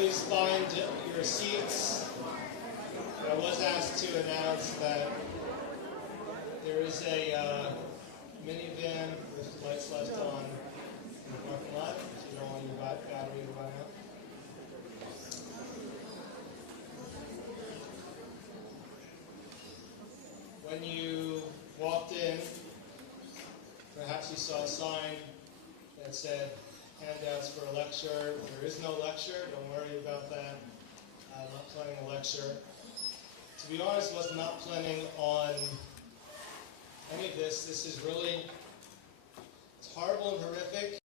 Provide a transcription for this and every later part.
Please find your seats. I was asked to announce that there is a minivan with lights left on in the parking lot. If you don't want your battery to run out. When you walked in, perhaps you saw a sign that said handouts for a lecture. There is no lecture. Don't worry about that. I'm not planning a lecture. To be honest, I was not planning on any of this. This is really, it's horrible and horrific.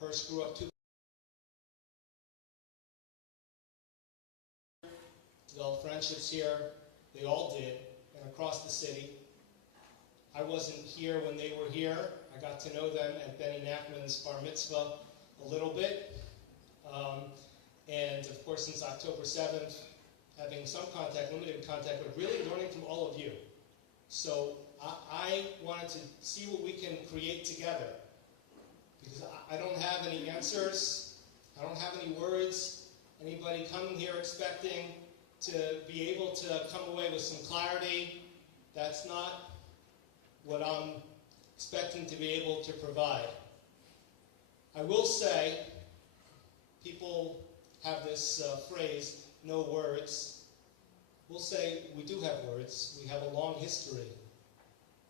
Hersh grew up developed friendships here. They all did, and across the city. I wasn't here when they were here. I got to know them at Benny Nachman's bar mitzvah a little bit. And of course, since October 7th, having some contact, limited contact, but really learning from all of you. So I wanted to see what we can create together. Because I don't have any answers, I don't have any words. Anybody coming here expecting to be able to come away with some clarity, that's not what I'm expecting to be able to provide. I will say, people have this phrase, no words. We'll say we do have words. We have a long history.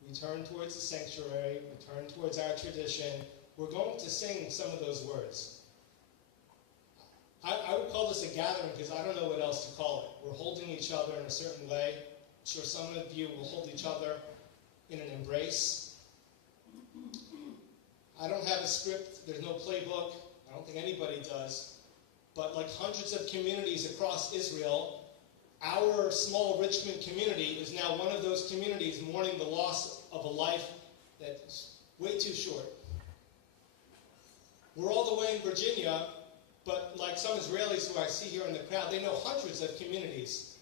We turn towards the sanctuary, we turn towards our tradition. We're going to sing some of those words. I would call this a gathering because I don't know what else to call it. We're holding each other in a certain way. I'm sure some of you will hold each other in an embrace. I don't have a script. There's no playbook. I don't think anybody does. But like hundreds of communities across Israel, our small Richmond community is now one of those communities mourning the loss of a life that's way too short. We're all the way in Virginia, but like some Israelis who I see here in the crowd, they know hundreds of communities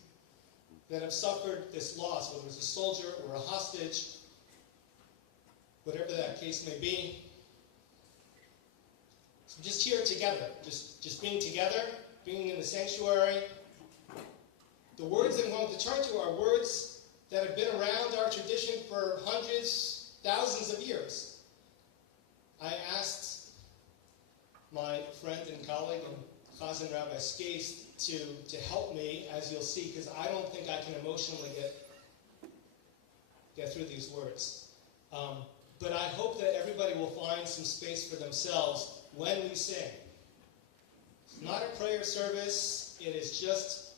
that have suffered this loss, whether it's a soldier or a hostage, whatever that case may be. So just here together, just being together, being in the sanctuary. The words that I'm going to turn to are words that have been around our tradition for hundreds, thousands of years. I asked my friend and colleague and Chazan Rabbi Skase to help me, as you'll see, because I don't think I can emotionally get through these words. But I hope that everybody will find some space for themselves when we sing. not a prayer service. It is just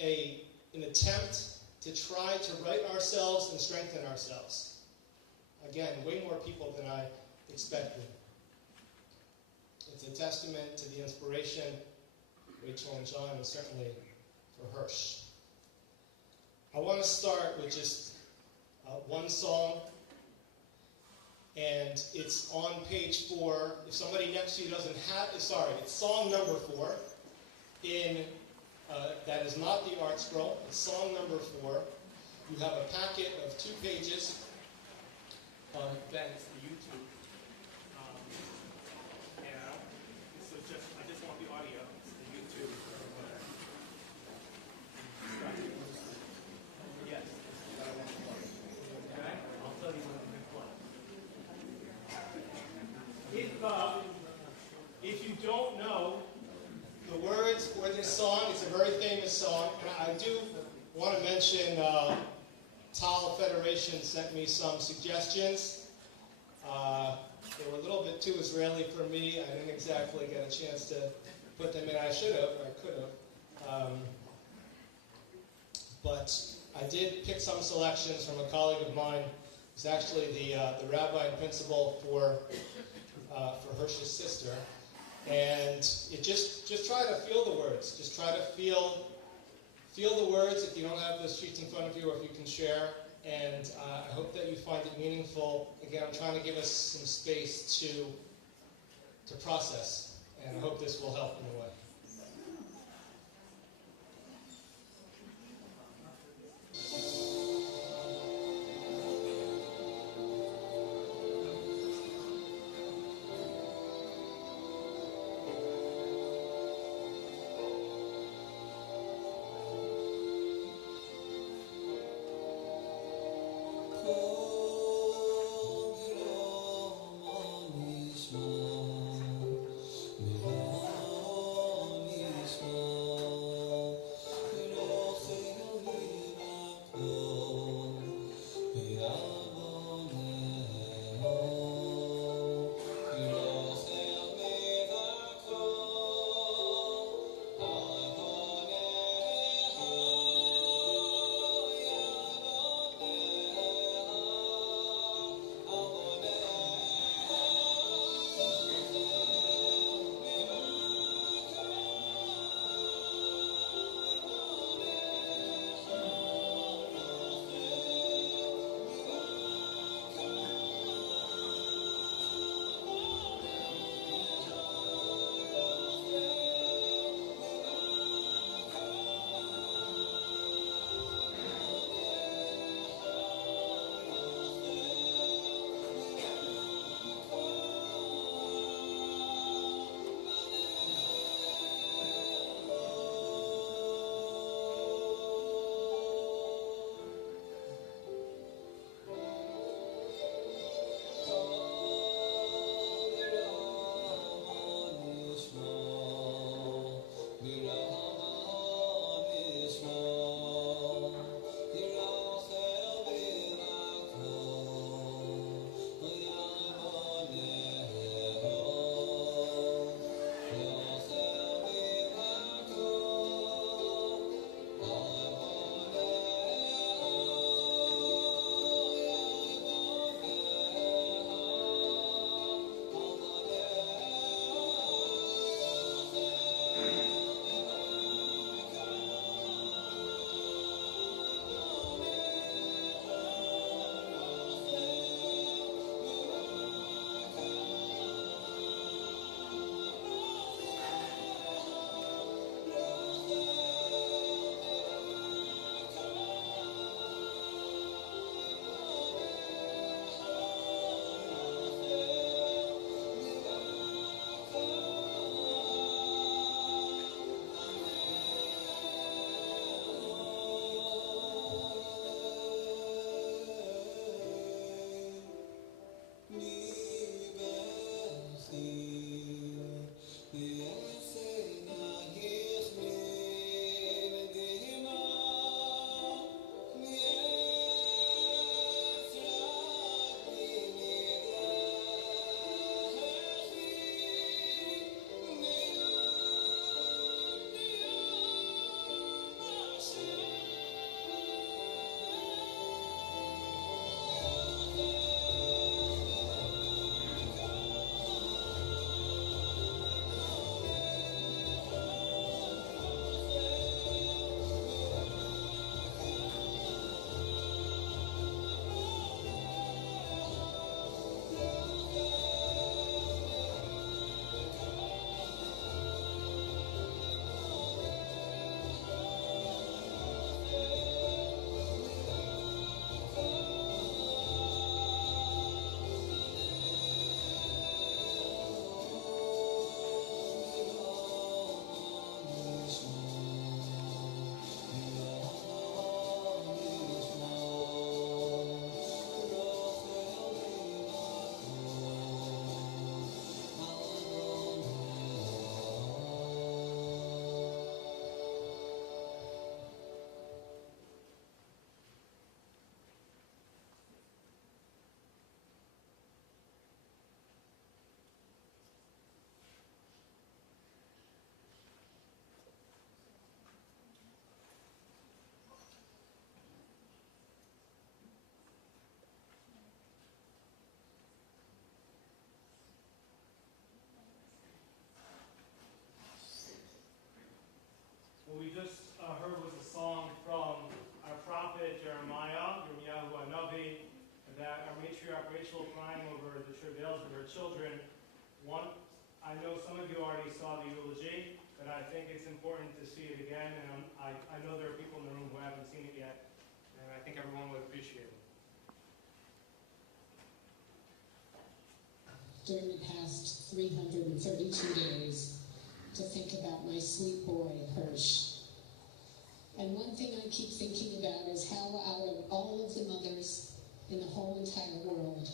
an attempt to try to right ourselves and strengthen ourselves. Again, way more people than I expected. It's a testament to the inspiration, Rachel and John, and certainly for Hersh. I want to start with just one song, and it's on page 4. If somebody next to you doesn't have it, sorry, it's song number 4 in that is not the art scroll. It's song number 4. You have a packet of 2 pages. Then it's the YouTube. So I just want the audio. It's the YouTube. Yes. Okay. I'll tell you when to pick one. If you don't know The words for this song, it's a very famous song, and I do want to mention Tal Federation sent me some suggestions. They were a little bit too Israeli for me. I didn't exactly get a chance to put them in. I should have, or I could have. But I did pick some selections from a colleague of mine who's actually the rabbi and principal for Hersh's sister. And it just try to feel the words. Just try to feel the words if you don't have the sheets in front of you or if you can share. And I hope that you find it meaningful. Again, I'm trying to give us some space to process. And I hope this will help in a way. Oh saw the eulogy, but I think it's important to see it again, and I know there are people in the room who haven't seen it yet, and I think everyone would appreciate it. During the past 332 days, to think about my sweet boy, Hersh. And one thing I keep thinking about is how out of all of the mothers in the whole entire world,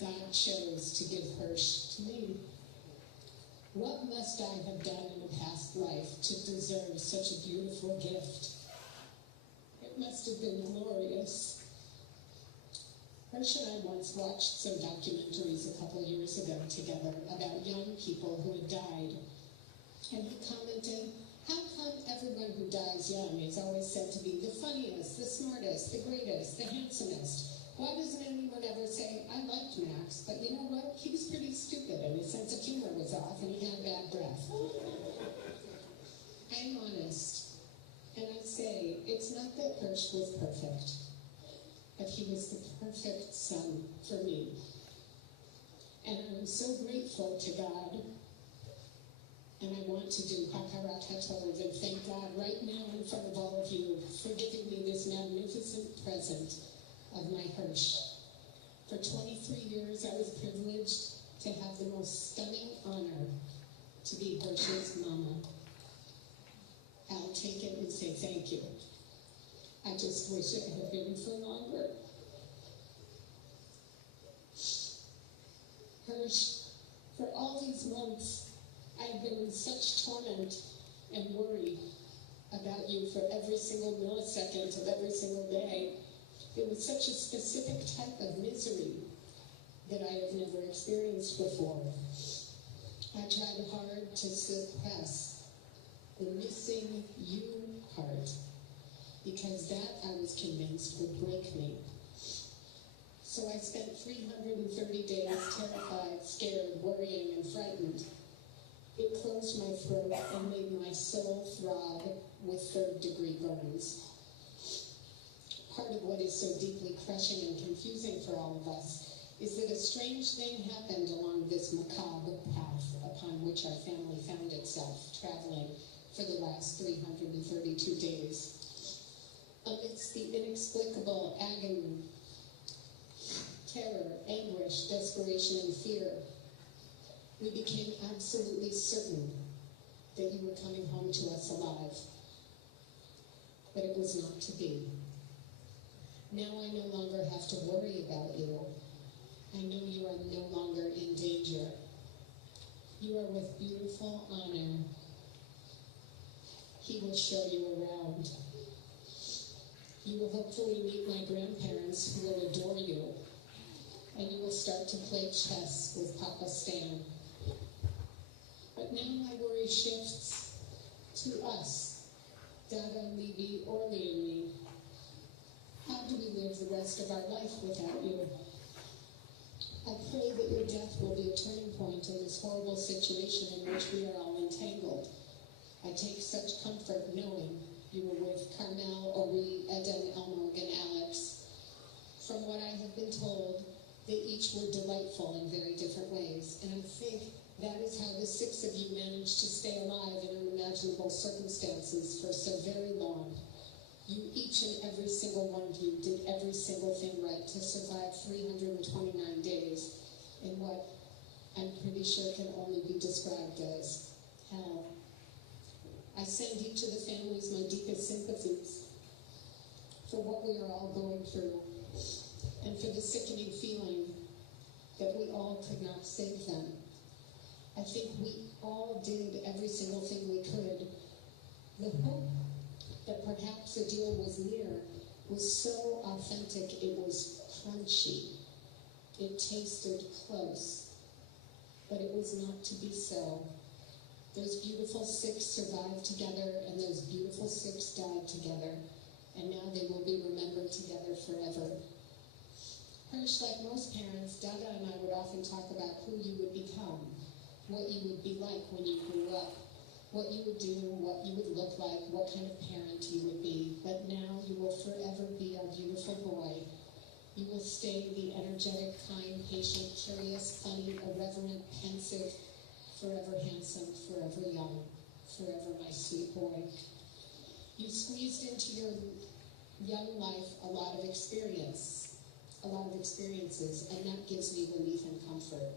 God chose to give Hersh to me. What must I have done in a past life to deserve such a beautiful gift? It must have been glorious. Hersh and I once watched some documentaries a couple years ago together about young people who had died. And he commented, how come everyone who dies young is always said to be the funniest, the smartest, the greatest, the handsomest? Why doesn't anyone ever say, I liked Max, but you know what? He was pretty stupid and his sense of humor was off and he had bad breath. I'm honest, and I say, it's not that Hersh was perfect, but he was the perfect son for me. And I'm so grateful to God. And I want to do Hakarat HaTov and thank God right now in front of all of you for giving me this magnificent present of my Hersh. For 23 years, I was privileged to have the most stunning honor to be Hersh's mama. I'll take it and say thank you. I just wish it had been for longer. Hersh, for all these months, I've been in such torment and worry about you for every single millisecond of every single day. It was such a specific type of misery that I have never experienced before. I tried hard to suppress the missing you part, because that, I was convinced, would break me. So I spent 330 days terrified, scared, worrying, and frightened. It closed my throat and made my soul throb with third-degree burns. Part of what is so deeply crushing and confusing for all of us is that a strange thing happened along this macabre path upon which our family found itself traveling for the last 332 days. Amidst the inexplicable agony, terror, anguish, desperation, and fear, we became absolutely certain that you were coming home to us alive. But it was not to be. Now I no longer have to worry about you. I know you are no longer in danger. You are with beautiful honor. He will show you around. You will hopefully meet my grandparents who will adore you. And you will start to play chess with Papa Stan. But now my worry shifts to us, Dada, Libby, Orly, and me. How do we live the rest of our life without you? I pray that your death will be a turning point in this horrible situation in which we are all entangled. I take such comfort knowing you were with Carmel, Ori, Eden, Elmog, and Alex. From what I have been told, they each were delightful in very different ways, and I think that is how the six of you managed to stay alive in unimaginable circumstances for so very long. You, each and every single one of you, did every single thing right to survive 329 days in what I'm pretty sure can only be described as hell. I send each of the families my deepest sympathies for what we are all going through, and for the sickening feeling that we all could not save them. I think we all did every single thing we could. The hope that perhaps a deal was near was so authentic it was crunchy. It tasted close, but it was not to be so. Those beautiful six survived together, and those beautiful six died together, and now they will be remembered together forever. Hersh, like most parents, Dada and I would often talk about who you would become, what you would be like when you grew up, what you would do, what you would look like, what kind of parent you would be. But now you will forever be our beautiful boy. You will stay the energetic, kind, patient, curious, funny, irreverent, pensive, forever handsome, forever young, forever my sweet boy. You squeezed into your young life a lot of experiences, and that gives me relief and comfort.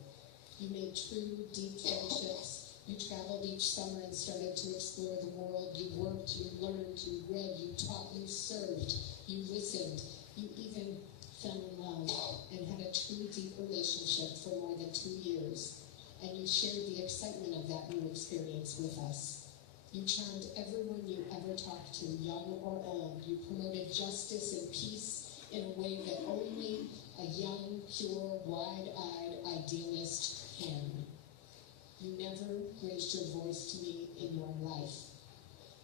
You made true, deep friendships. You traveled each summer and started to explore the world. You worked, you learned, you read, you taught, you served, you listened. You even fell in love and had a true, deep relationship for more than 2 years. And you shared the excitement of that new experience with us. You charmed everyone you ever talked to, young or old. You promoted justice and peace in a way that only a young, pure, wide-eyed idealist can. You never raised your voice to me in your life.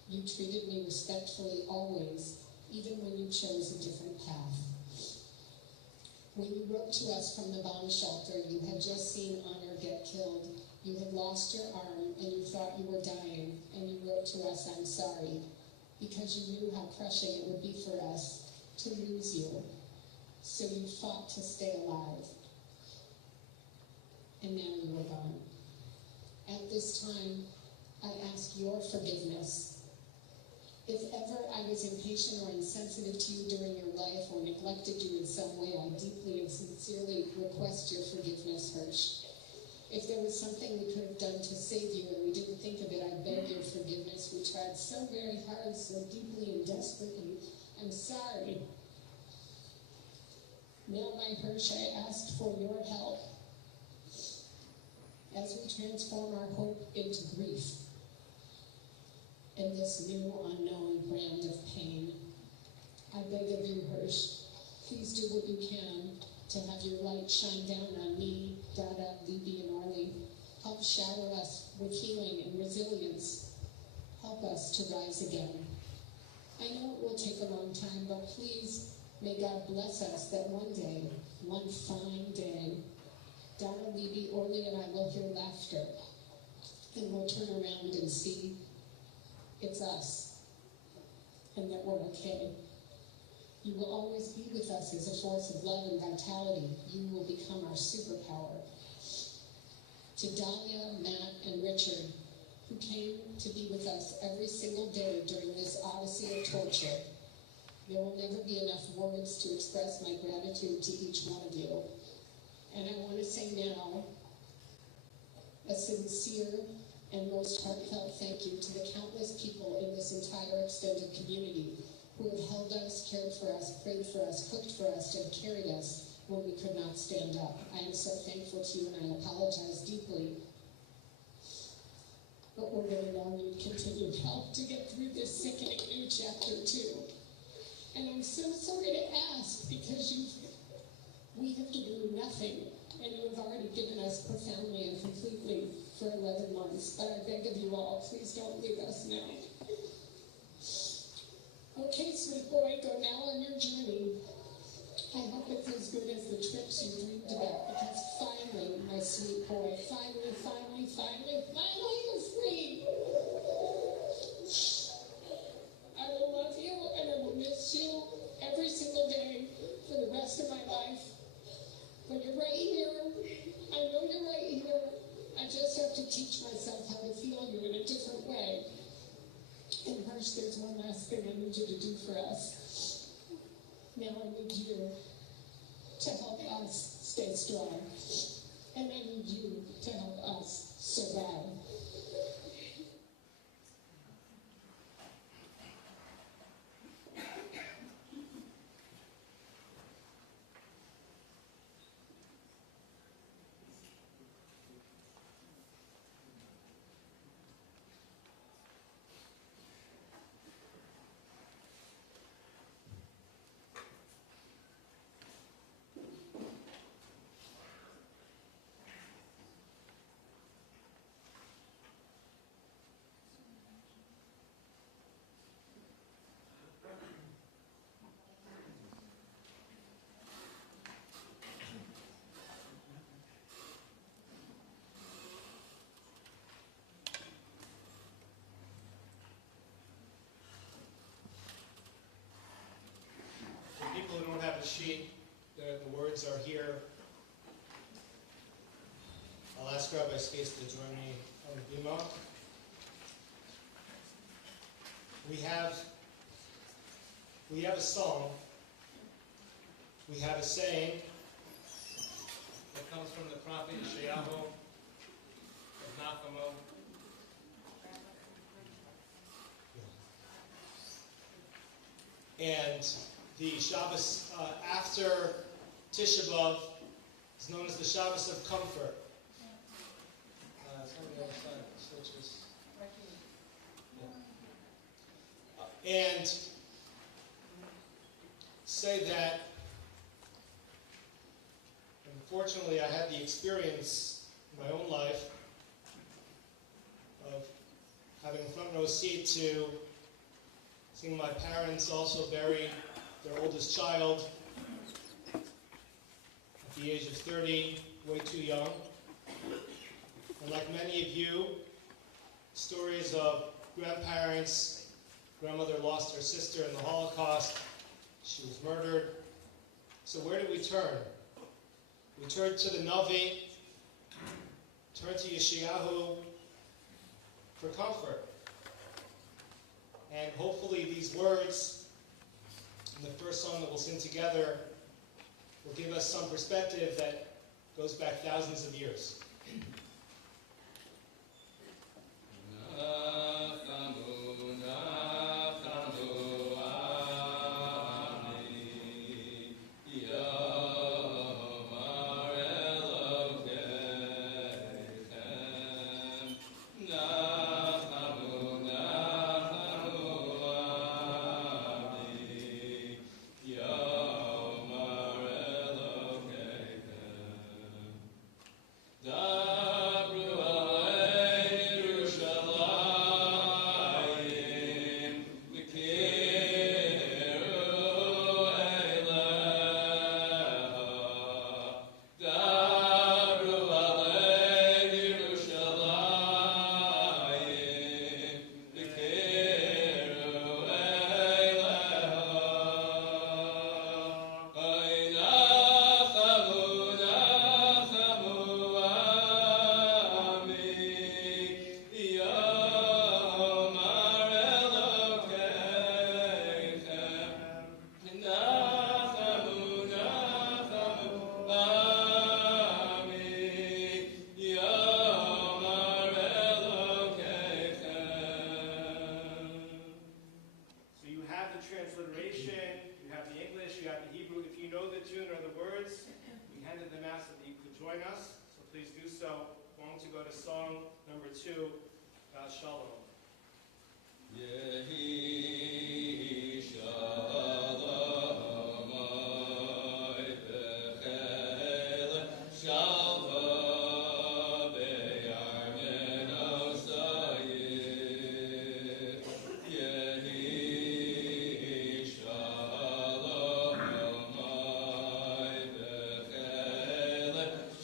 You treated me respectfully always, even when you chose a different path. When you wrote to us from the bomb shelter, you had just seen Honor get killed. You had lost your arm, and you thought you were dying, and you wrote to us, "I'm sorry," because you knew how crushing it would be for us to lose you. So you fought to stay alive. And now you are gone. At this time, I ask your forgiveness. If ever I was impatient or insensitive to you during your life or neglected you in some way, I deeply and sincerely request your forgiveness, Hersh. If there was something we could have done to save you and we didn't think of it, I beg your forgiveness. We tried so very hard, so deeply and desperately. I'm sorry. Now, my Hersh, I ask for your help as we transform our hope into grief in this new unknown brand of pain. I beg of you, Hersh, please do what you can to have your light shine down on me, Dada, Libby, and Arlie. Help shower us with healing and resilience. Help us to rise again. I know it will take a long time, but please, may God bless us that one day, one fine day, Donna, Libby, Orly, and I will hear laughter, and we'll turn around and see it's us, and that we're okay. You will always be with us as a force of love and vitality. You will become our superpower. To Dahlia, Matt, and Richard, who came to be with us every single day during this odyssey of torture, there will never be enough words to express my gratitude to each one of you. And I want to say now a sincere and most heartfelt thank you to the countless people in this entire extended community who have held us, cared for us, prayed for us, cooked for us, and carried us when we could not stand up. I am so thankful to you, and I apologize deeply. But we're going to need continued help to get through this sickening new chapter 2. And I'm so sorry to ask, because we have given you nothing, and you have already given us profoundly and completely for 11 months. But I beg of you all, please don't leave us now. Okay, sweet boy, go now on your journey. I hope it's as good as the trips you dreamed about, because finally, my sweet boy, finally, you're free. I will love you, and I will miss you every single day for the rest of my life. But you're right here. I know you're right here. I just have to teach myself how to feel you in a different way. And Hersh, there's one last thing I need you to do for us. Now I need you to help us stay strong. And I need you to help us survive. People who don't have a sheet, the words are here. I'll ask Rabbi Space to join me and Bima. We have a song. We have a saying that comes from the prophet Yeshayahu of Nachamo. And the Shabbos after Tisha B'Av is known as the Shabbos of Comfort. It's on the other side. Switches. And say that, unfortunately, I had the experience in my own life of having a front row seat to seeing my parents also bury their oldest child at the age of 30, way too young. And like many of you, stories of grandparents. Grandmother lost her sister in the Holocaust. She was murdered. So where do we turn? We turn to the Navi, turn to Yeshayahu for comfort. And hopefully these words in the first song that we'll sing together will give us some perspective that goes back thousands of years.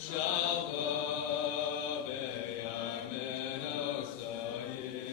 Shalva be'armen osayim.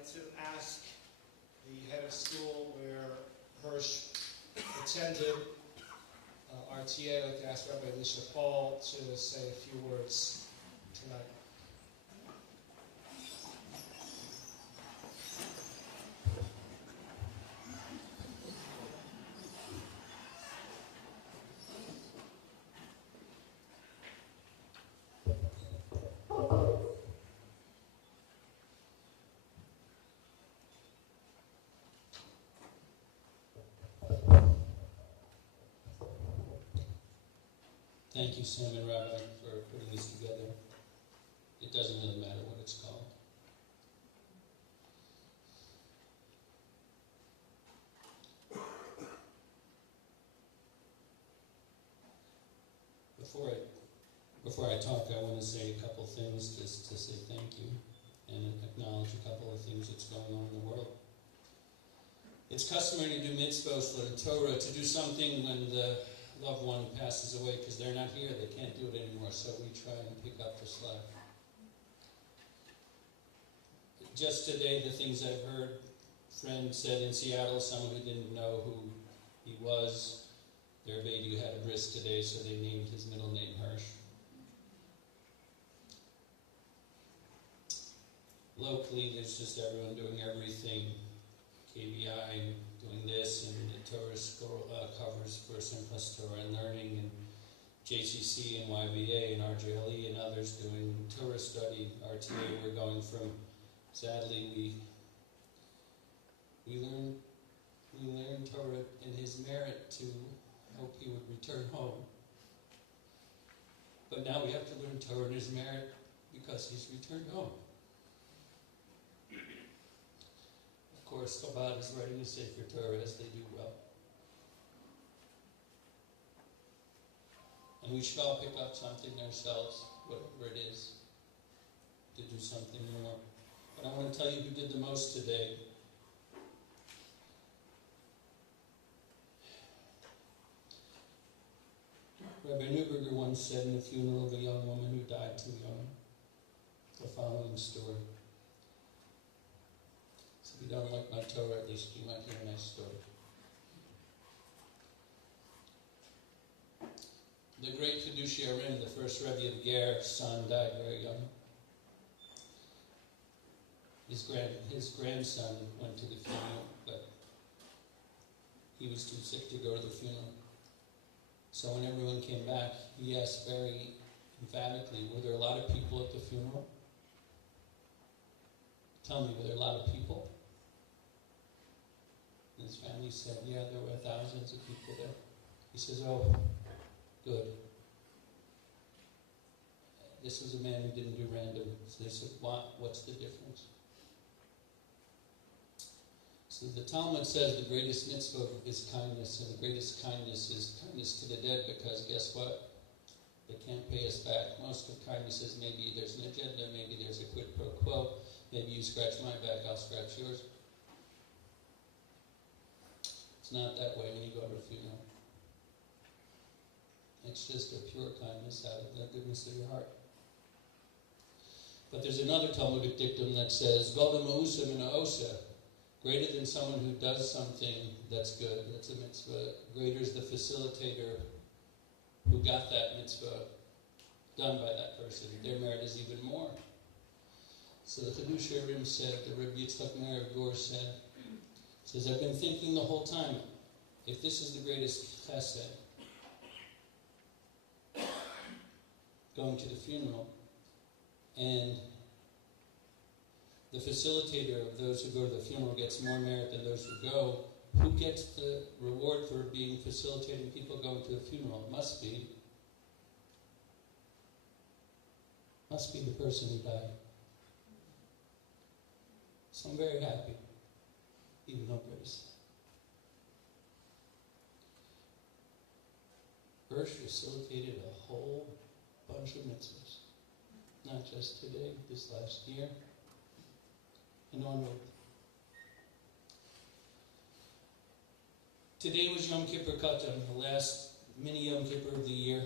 like to ask the head of school where Hersh attended, RTA, I'd like to ask Rabbi Elisha Paul to say a few words tonight. Thank you, Sam and Rabbi, for putting this together. It doesn't really matter what it's called. Before I talk, I want to say a couple things, just to say thank you and acknowledge a couple of things that's going on in the world. It's customary to do mitzvos for the Torah, to do something when the loved one passes away, because they're not here, they can't do it anymore, so we try and pick up the slack. Just today, the things I've heard, friend said in Seattle, someone who didn't know who he was, their baby had a bris today, so they named his middle name Hersh. Locally, there's just everyone doing everything. KBI doing this, and the Torah covers for Simchas Torah and Learning, and JCC and YVA and RJLE and others doing Torah study. RTA, we're going from, sadly, we learn Torah in his merit to hope he would return home. But now we have to learn Torah in his merit because he's returned home. Of course, Chabad is writing a Sefer Torah as they do well. And we should all pick up something ourselves, whatever it is, to do something more. But I want to tell you who did the most today. Rabbi Neuberger once said in the funeral of a young woman who died too young, the following story. If you don't like my Torah, at least you might hear a nice story. The great Chidushei HaRim, the first Rebbe of Ger, son, died very young. His grandson went to the funeral, but he was too sick to go to the funeral. So when everyone came back, he asked very emphatically, were there a lot of people at the funeral? Tell me, were there a lot of people? And his family said, yeah, there were thousands of people there. He says, oh, good. This was a man who didn't do random. So they said, what's the difference? So the Talmud says the greatest mitzvah is kindness, and the greatest kindness is kindness to the dead, because guess what? They can't pay us back. Most of kindness is maybe there's an agenda, maybe there's a quid pro quo, maybe you scratch my back, I'll scratch yours. It's not that way when you go to a funeral. It's just a pure kindness out of the goodness of your heart. But there's another Talmudic dictum that says, Goda ma'usa min ha'osa. Greater than someone who does something that's good, that's a mitzvah. Greater is the facilitator who got that mitzvah done by that person. Their merit is even more. So the Chidushei HaRim said, the Rebbe Yitzchak Meir of Gur says, I've been thinking the whole time, if this is the greatest chesed, going to the funeral, and the facilitator of those who go to the funeral gets more merit than those who go, who gets the reward for being facilitating people going to the funeral? It must be the person who died. So I'm very happy, even though very sad. Hersh facilitated a whole bunch of mitzvahs. Not just today, this last year, and onward. Today was Yom Kippur Katan, the last mini Yom Kippur of the year.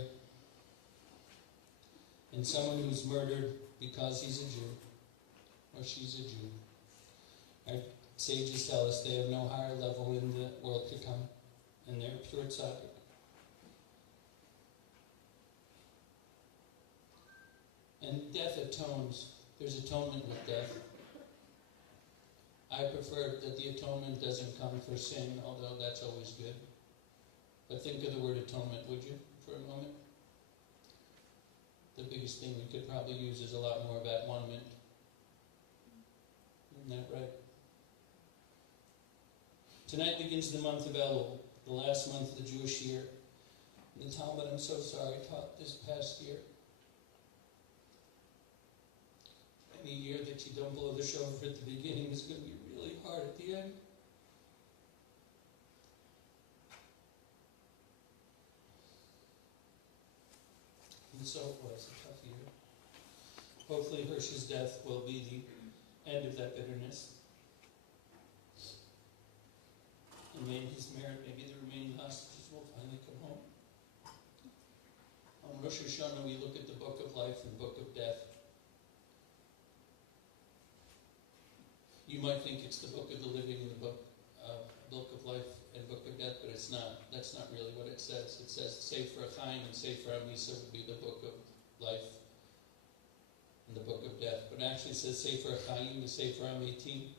And someone who's murdered because he's a Jew, or she's a Jew, Our sages tell us they have no higher level in the world to come, and they're pure tzaddik. And death atones. There's atonement with death. I prefer that the atonement doesn't come for sin, although that's always good. But think of the word atonement, would you, for a moment? The biggest thing we could probably use is a lot more of at-one-ment. Isn't that right? Tonight begins the month of Elul, the last month of the Jewish year. The Talmud, I'm so sorry, taught this past year. Any year that you don't blow the shofar at the beginning is going to be really hard at the end. And so it was a tough year. Hopefully Hersh's death will be the end of that bitterness. And may his merit, maybe the remaining hostages will finally come home. On Rosh Hashanah we look at the book of life and book of death. You might think it's the book of the living and the book of life and book of death, but it's not. That's not really what it says. It says Sefer Chaim and Sefer Amisa would be the book of life and the book of death. But actually it says Sefer Chaim and Sefer Amitim.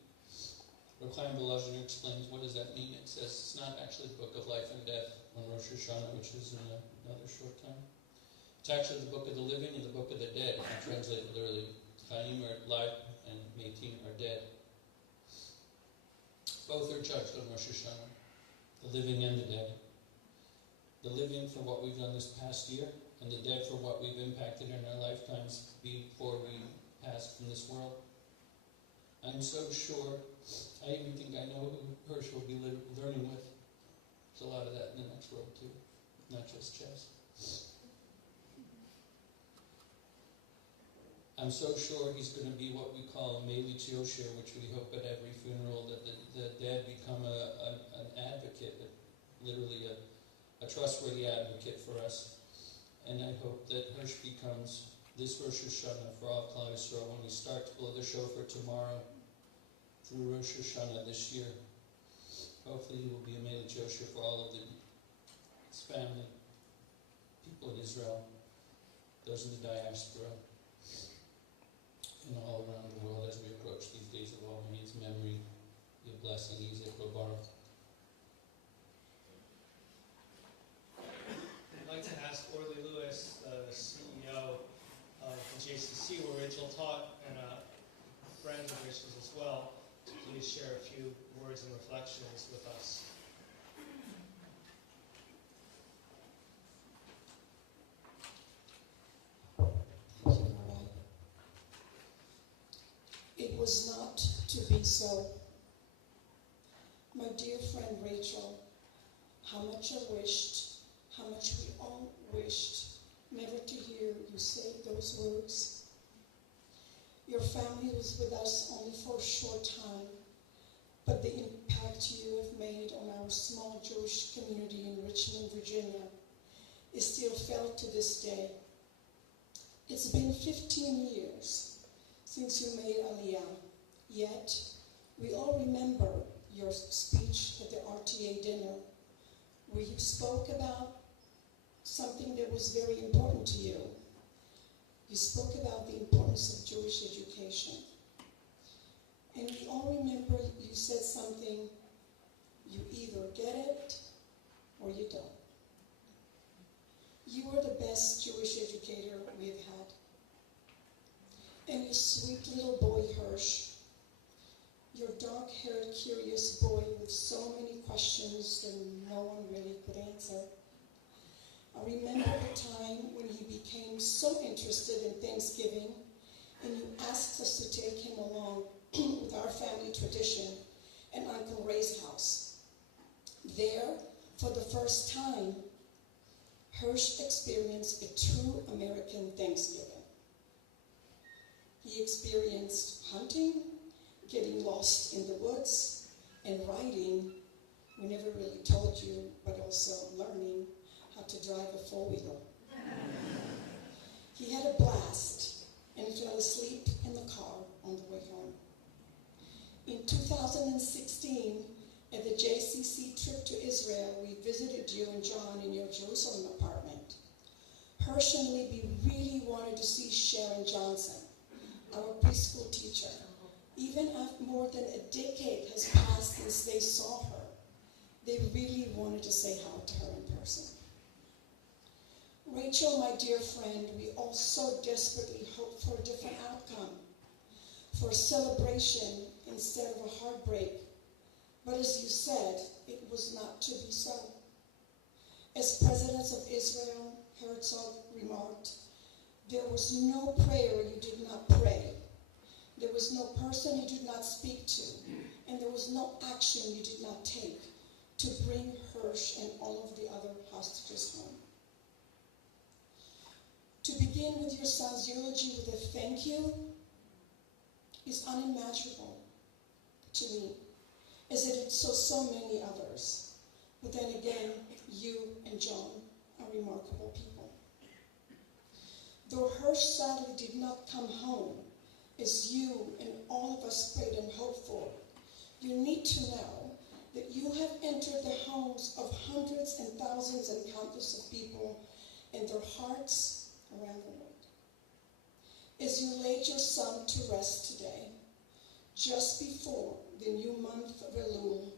Reb Chaim Volozhin explains what does that mean. It says it's not actually the book of life and death on Rosh Hashanah, which is in another short time. It's actually the book of the living and the book of the dead. If you translate it literally, Chaim are life and Meitim are dead. Both are judged on Rosh Hashanah, the living and the dead. The living for what we've done this past year, and the dead for what we've impacted in our lifetimes before we pass from this world. I'm so sure, I even think I know who Hersh will be learning with. There's a lot of that in the next world too, not just chess. I'm so sure he's going to be what we call a Meili Yosher, which we hope at every funeral, that the dead become an advocate, literally a trustworthy advocate for us. And I hope that Hersh becomes this Rosh Hashanah for all Klal Yisrael when we start to blow the shofar tomorrow through Rosh Hashanah this year. Hopefully he will be a Meili Yosher for all of his family, people in Israel, those in the diaspora, and all around the world as we approach these days of all his memory, your blessing, Yizek Baruch. I'd like to ask Orly Lewis, the CEO of the JCC, where Rachel taught, and a friend of Rachel's as well, to please share a few words and reflections with us. It was not to be so. My dear friend Rachel, how much I wished, how much we all wished, never to hear you say those words. Your family was with us only for a short time, but the impact you have made on our small Jewish community in Richmond, Virginia, is still felt to this day. It's been 15 years since you made Aliyah, yet we all remember your speech at the RTA dinner, where you spoke about something that was very important to you. You spoke about the importance of Jewish education. And we all remember you said something, you either get it or you don't. You were the best Jewish educator we've had. And your sweet little boy Hersh, your dark-haired, curious boy with so many questions that no one really could answer. I remember the time when he became so interested in Thanksgiving, and you asked us to take him along with our family tradition at Uncle Ray's house. There, for the first time, Hersh experienced a true American Thanksgiving. He experienced hunting, getting lost in the woods, and riding. We never really told you, but also learning how to drive a four-wheeler. He had a blast and fell asleep in the car on the way home. In 2000, 2016, at the JCC trip to Israel, we visited you and John in your Jerusalem apartment. Hersh and Libby really wanted to see Sharon Johnson, our preschool teacher. Even after more than a decade has passed since they saw her, they really wanted to say hi to her in person. Rachel, my dear friend, we all so desperately hope for a different outcome, for a celebration instead of a heartbreak. But as you said, it was not to be so. As presidents of Israel, Herzog remarked, there was no prayer you did not pray. There was no person you did not speak to, and there was no action you did not take to bring Hersh and all of the other hostages home. To begin with your son's eulogy with a thank you is unimaginable to me, as it is so many others. But then again, you and John are remarkable people. Though Hersh sadly did not come home, as you and all of us prayed and hoped for, you need to know that you have entered the homes of hundreds and thousands and countless of people and their hearts around the world. As you laid your son to rest today, just before the new month of Elul,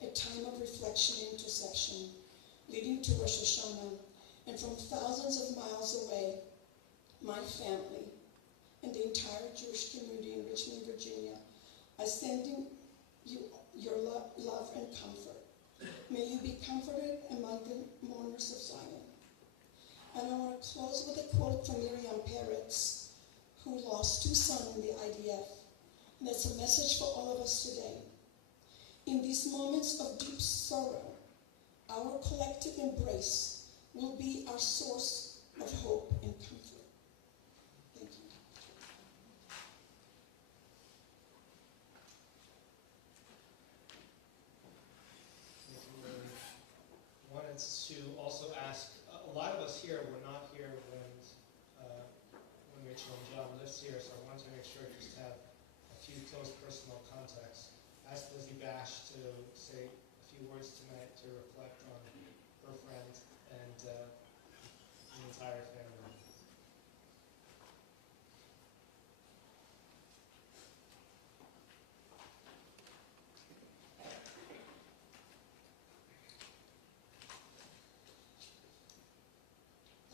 a time of reflection and intercession, leading to Rosh Hashanah, and from thousands of miles away, my family and the entire Jewish community in Richmond, Virginia, are sending you your love and comfort. May you be comforted among the mourners of Zion. And I want to close with a quote from Miriam Peretz, who lost 2 sons in the IDF. And that's a message for all of us today. In these moments of deep sorrow, our collective embrace will be our source of hope and comfort. Thank you. I wanted to also ask, a lot of us here were not here when Rachel and John lived here, so I wanted to make sure just to have a few close personal contacts. Ask Lizzie Bash to say a few words tonight to reflect on her friend and the entire family.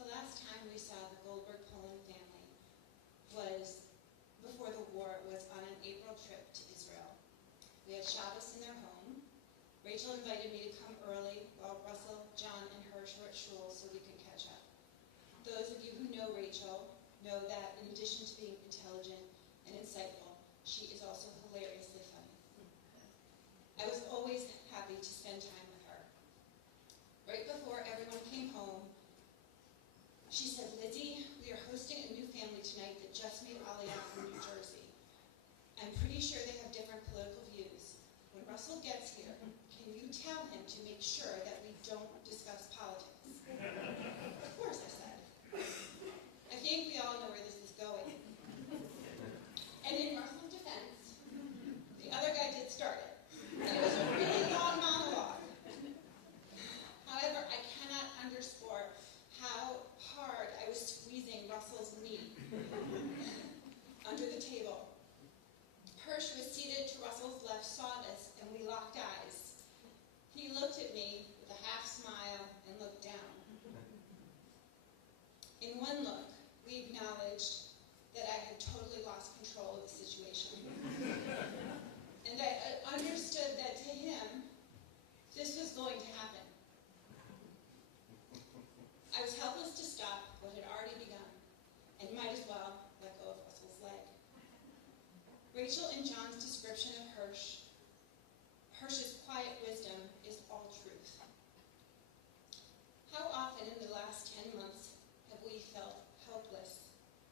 The last time we saw the Goldberg-Polin family was before the war. It was on an April trip to Israel. We had Shabbos in their home. Rachel invited me to come early while Russell, John, and Hersh were at shul so we could catch up. Those of you who know Rachel know that in addition to being intelligent and insightful, she is also hilariously funny. I was always happy to spend time with her. Right before everyone came home, she said, "Lizzie, we are hosting a new family tonight that just made Aliyah from New Jersey. I'm pretty sure they have different political views. When Russell gets here, can you tell him to make sure that we don't discuss politics?" Of course, I said. I think we all know where this is going. And in Russell's defense, the other guy did start it. And it was a really long monologue. However, I cannot underscore how hard I was squeezing Russell's knee under the table. Hersh was seated to Russell's left, saw this, and we locked eyes. He looked at me with a half smile and looked down. In one look, we acknowledged that I had totally lost control of the situation. And I understood that to him, this was going to happen. I was helpless to stop what had already begun, and might as well let go of Russell's leg. Rachel and John's description of Hersh's quiet wisdom is all truth. How often in the last 10 months have we felt helpless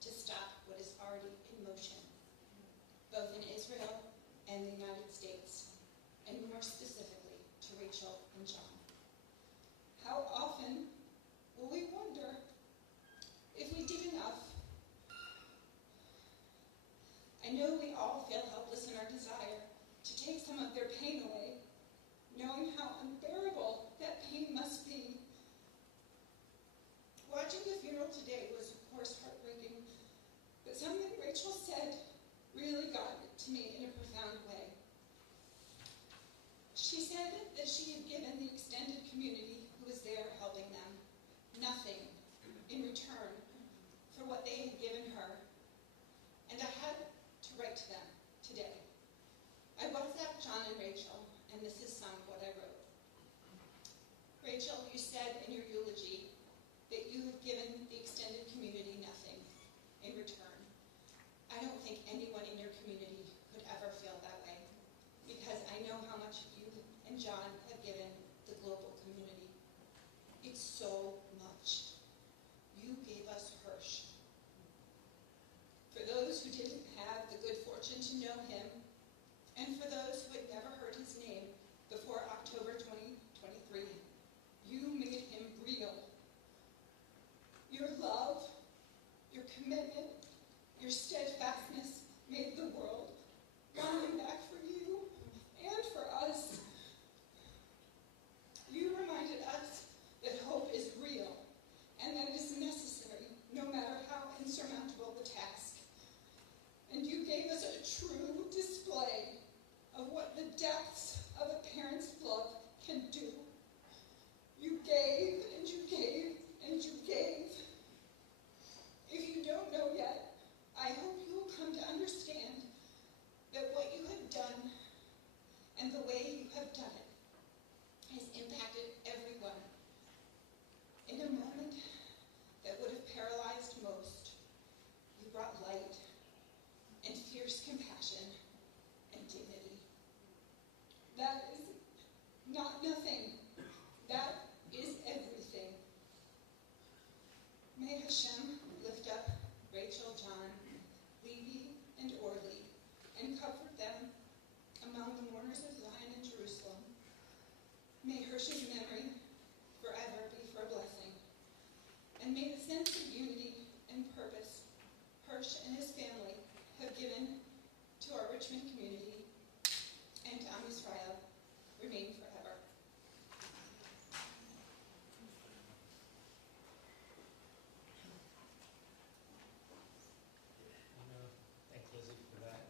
to stop what is already in motion, both in Israel and the United States, and more specifically to Rachel and John? How often will we wonder if we did enough? I know we all feel helpless in our desire to knowing how unbearable that pain must be. Watching the funeral today was, of course, heartbreaking, but something Rachel said really got to me in a profound way. She said that she had given the extended community who was there helping them nothing in return for what they had given her. And I had to write to them today. I WhatsApped John and Rachel, and this is some of what I wrote. Rachel, you said in your eulogy that you have given the extended community nothing in return. I don't think anyone in your community could ever feel that way, because I know how much you and John have given the global community. It's so much. You gave us Hersh. For those who didn't have the good fortune to know him, and for those who had never heard his name before October 2023, you made him real. Your love, your commitment, your steadfastness made the world want him back for you and for us. You reminded us that hope is real and that it is necessary no matter how insurmountable the task. And you gave us a true display of what the depths of a parent's love can do. You gave and you gave and you gave. If you don't know yet, I hope you will come to understand that what you have done and the way you have done it has impacted everyone. In a moment that would have paralyzed most, you brought light and fierce compassion and dignity. That is not nothing. That is everything. May Hashem lift up Rachel, John, Levi, and Orly, and comfort them among the mourners of Zion and Jerusalem. May Hersh's memory forever be for a blessing. And may the sense of unity and purpose Hersh and his family have given to our Richmond community and to Am Yisrael remain forever. Thank Lizzie for that.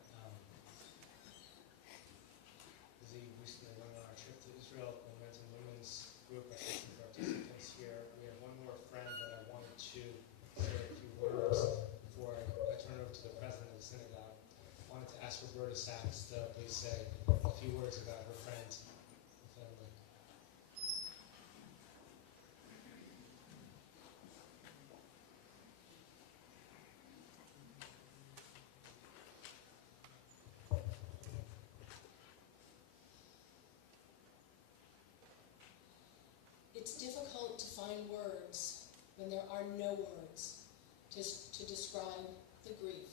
Lizzie recently went on our trip to Israel, and went to the women's group. I think some participants here. We have one more friend that I wanted to say a few words before I turn over to the president of the synagogue. I wanted to ask Roberta Sachs to please say a few words about her friend and family. It's difficult to find words when there are no words to describe the grief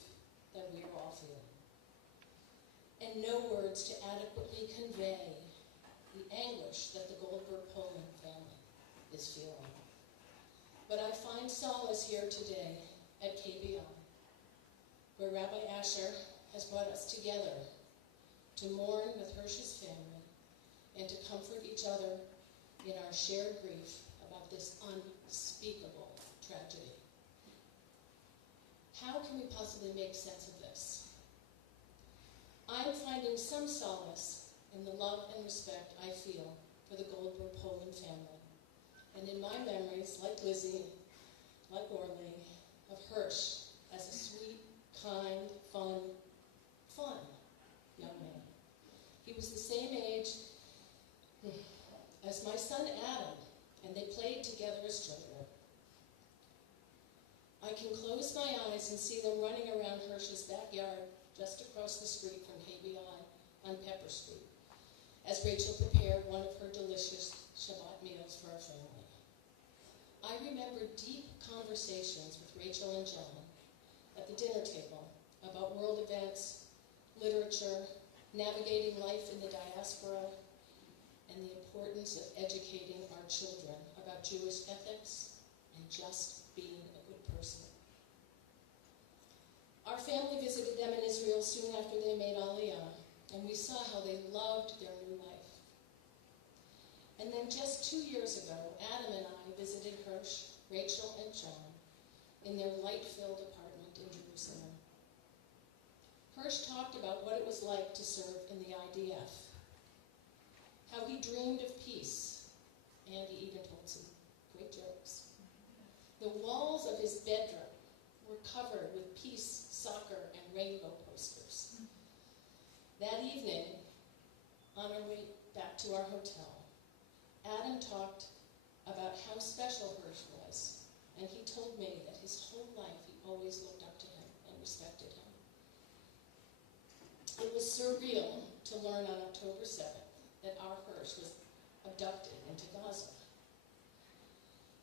that we are all feeling, and no words to adequately convey the anguish that the Goldberg-Polin family is feeling. But I find solace here today at KBI, where Rabbi Asher has brought us together to mourn with Hersh's family and to comfort each other in our shared grief about this unspeakable tragedy. How can we possibly make sense of this? I'm finding some solace in the love and respect I feel for the Goldberg-Polin family, and in my memories, like Lizzie, like Orly, of Hersh as a sweet, kind, fun young man. He was the same age as my son Adam, and they played together as children. I can close my eyes and see them running around Hersh's backyard just across the street from KBI on Pepper Street, as Rachel prepared one of her delicious Shabbat meals for our family. I remember deep conversations with Rachel and John at the dinner table about world events, literature, navigating life in the diaspora, and the importance of educating our children about Jewish ethics and just being a good person. Our family visited them in Israel soon after they made Aliyah, and we saw how they loved their new life. when just 2 years ago, Adam and I visited Hersh, Rachel, and John in their light-filled apartment in Jerusalem. Hersh talked about what it was like to serve in the IDF, how he dreamed of peace, and he even told some great jokes. The walls of his bedroom were covered with peace, soccer, and rainbow posters. That evening, on our way back to our hotel, Adam talked about how special Hersh was, and he told me that his whole life he always looked up to him and respected him. It was surreal to learn on October 7th that our Hersh was abducted into Gaza.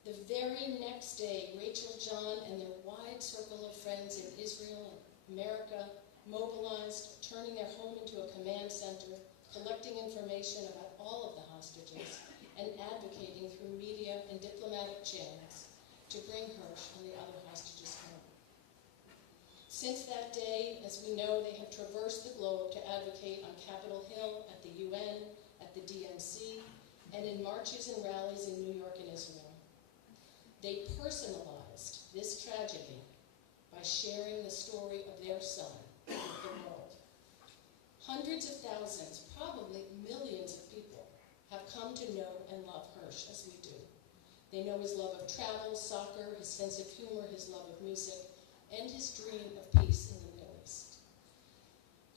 The very next day, Rachel, John, and their wide circle of friends in Israel and America mobilized, turning their home into a command center, collecting information about all of the hostages, and advocating through media and diplomatic channels to bring Hersh and the other hostages home. Since that day, as we know, they have traversed the globe to advocate on Capitol Hill, at the UN, at the DNC, and in marches and rallies in New York and Israel. They personalized this tragedy by sharing the story of their son with the world. Hundreds of thousands, probably millions of people have come to know and love Hersh as we do. They know his love of travel, soccer, his sense of humor, his love of music, and his dream of peace in the Middle East.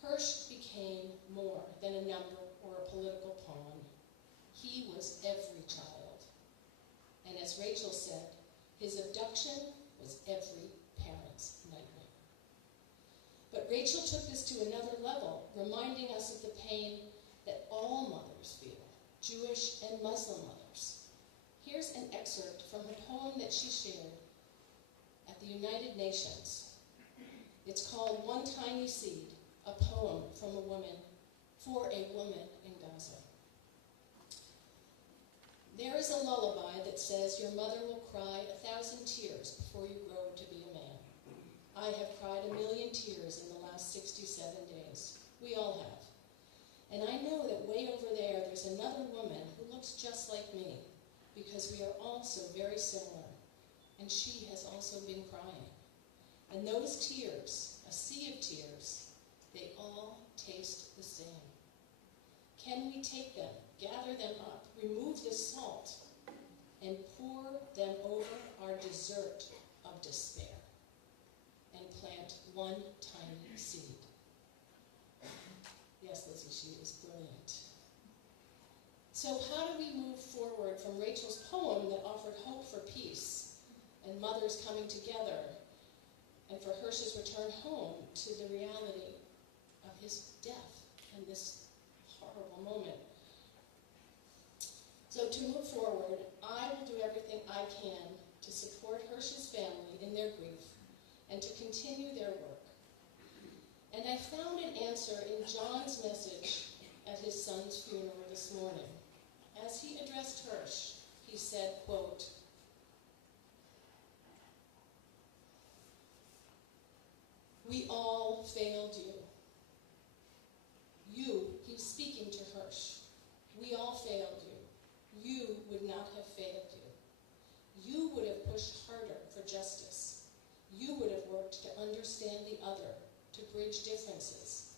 Hersh became more than a number or a political pawn. He was every child. And as Rachel said, his abduction was every parent's nightmare. But Rachel took this to another level, reminding us of the pain that all mothers feel, Jewish and Muslim mothers. Here's an excerpt from a poem that she shared at the United Nations. It's called One Tiny Seed, a poem from a woman, for a woman in Gaza. There is a lullaby that says your mother will cry 1,000 tears before you grow to be a man. I have cried 1,000,000 tears in the last 67 days. We all have. And I know that way over there, there's another woman who looks just like me, because we are all so very similar. And she has also been crying. And those tears, a sea of tears, they all taste the same. Can we take them, gather them up, remove the salt, and pour them over our dessert of despair, and plant one tiny seed? Yes, Lizzie, she is brilliant. So how do we move forward from Rachel's poem that offered hope for peace and mothers coming together, and for Hersh's return home, to the reality of his death and this horrible moment? So to move forward, I will do everything I can to support Hersh's family in their grief and to continue their work. And I found an answer in John's message at his son's funeral this morning. As he addressed Hersh, he said, quote, "We all failed you. You," he was speaking to Hersh, "we all failed you. You would not have failed you. You would have pushed harder for justice. You would have worked to understand the other, to bridge differences.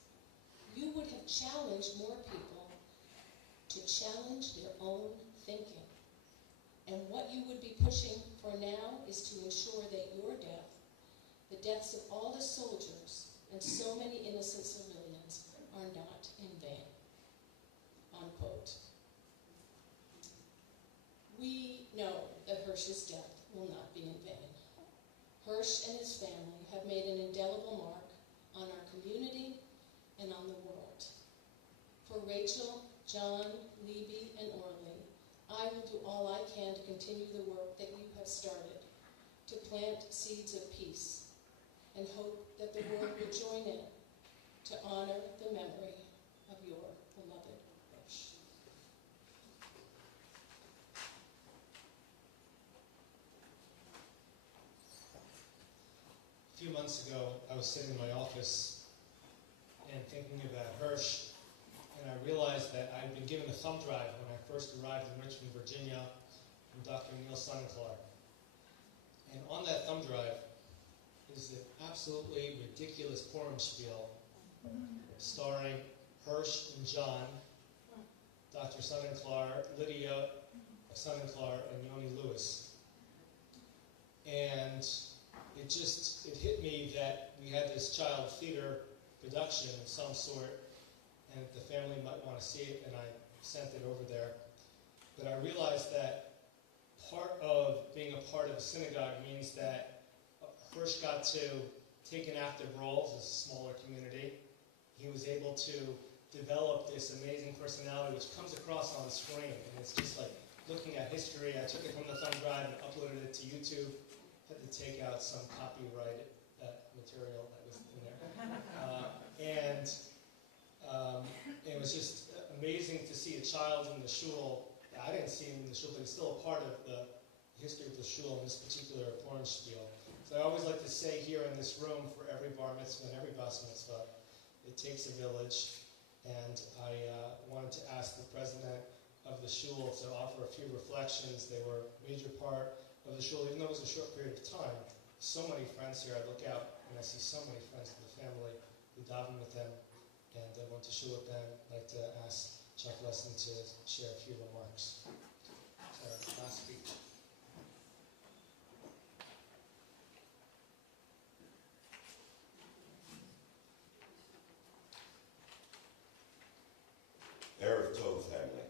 You would have challenged more people to challenge their own thinking. And what you would be pushing for now is to ensure that your death, the deaths of all the soldiers and so many innocent civilians, are not in vain." Unquote. We know that Hersh's death will not be in vain. Hersh and his family have made an indelible mark on our community and on the world. For Rachel, John, Libby, and Orly, I will do all I can to continue the work that you have started, to plant seeds of peace, and hope that the world will join in to honor the memory of your beloved Hersh. A few months ago, I was sitting in my office and thinking about Hersh, and I realized that I'd been given a thumb drive when I first arrived in Richmond, Virginia, from Dr. Neil Sonnenklar. And on that thumb drive is an absolutely ridiculous Purim spiel starring Hersh and John, Dr. Sonnenklar, Lydia Sonnenklar, and Yoni Lewis. And it hit me that we had this child theater production of some sort, and the family might want to see it, and I sent it over there. But I realized that part of being a part of a synagogue means that Hersh got to take an active role as a smaller community. He was able to develop this amazing personality which comes across on the screen, and it's just like looking at history. I took it from the thumb drive and uploaded it to YouTube. Had to take out some copyright material that was in there. And it was just amazing to see a child in the shul. I didn't see him in the shul, but he's still a part of the history of the shul in this particular Purim spiel. So I always like to say here in this room, for every bar mitzvah and every bas mitzvah, it takes a village. And I wanted to ask the president of the shul to offer a few reflections. They were a major part of the shul, even though it was a short period of time. So many friends here. I look out and I see so many friends of the family who daven with them and went to shul with them. I'd like to ask Chuck Lesson to share a few remarks. Sorry, last speech. Erev Tov, family.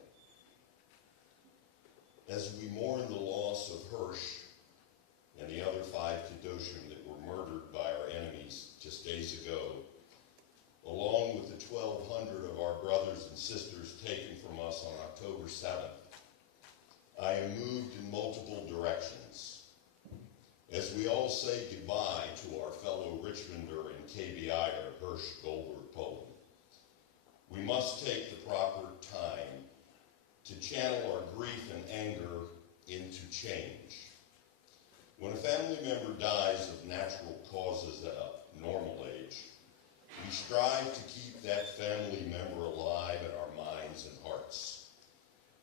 As we mourn the loss of Hersh and the other 5 Kedoshim that were murdered by our enemies just days ago, along with the 1,200 of our brothers and sisters taken from us on October 7th, I am moved in multiple directions. As we all say goodbye to our fellow Richmonder and KBIer, Hersh Goldberg-Polin, we must take the proper time to channel our grief and anger into change. When a family member dies of natural causes at a normal age, we strive to keep that family member alive in our minds and hearts.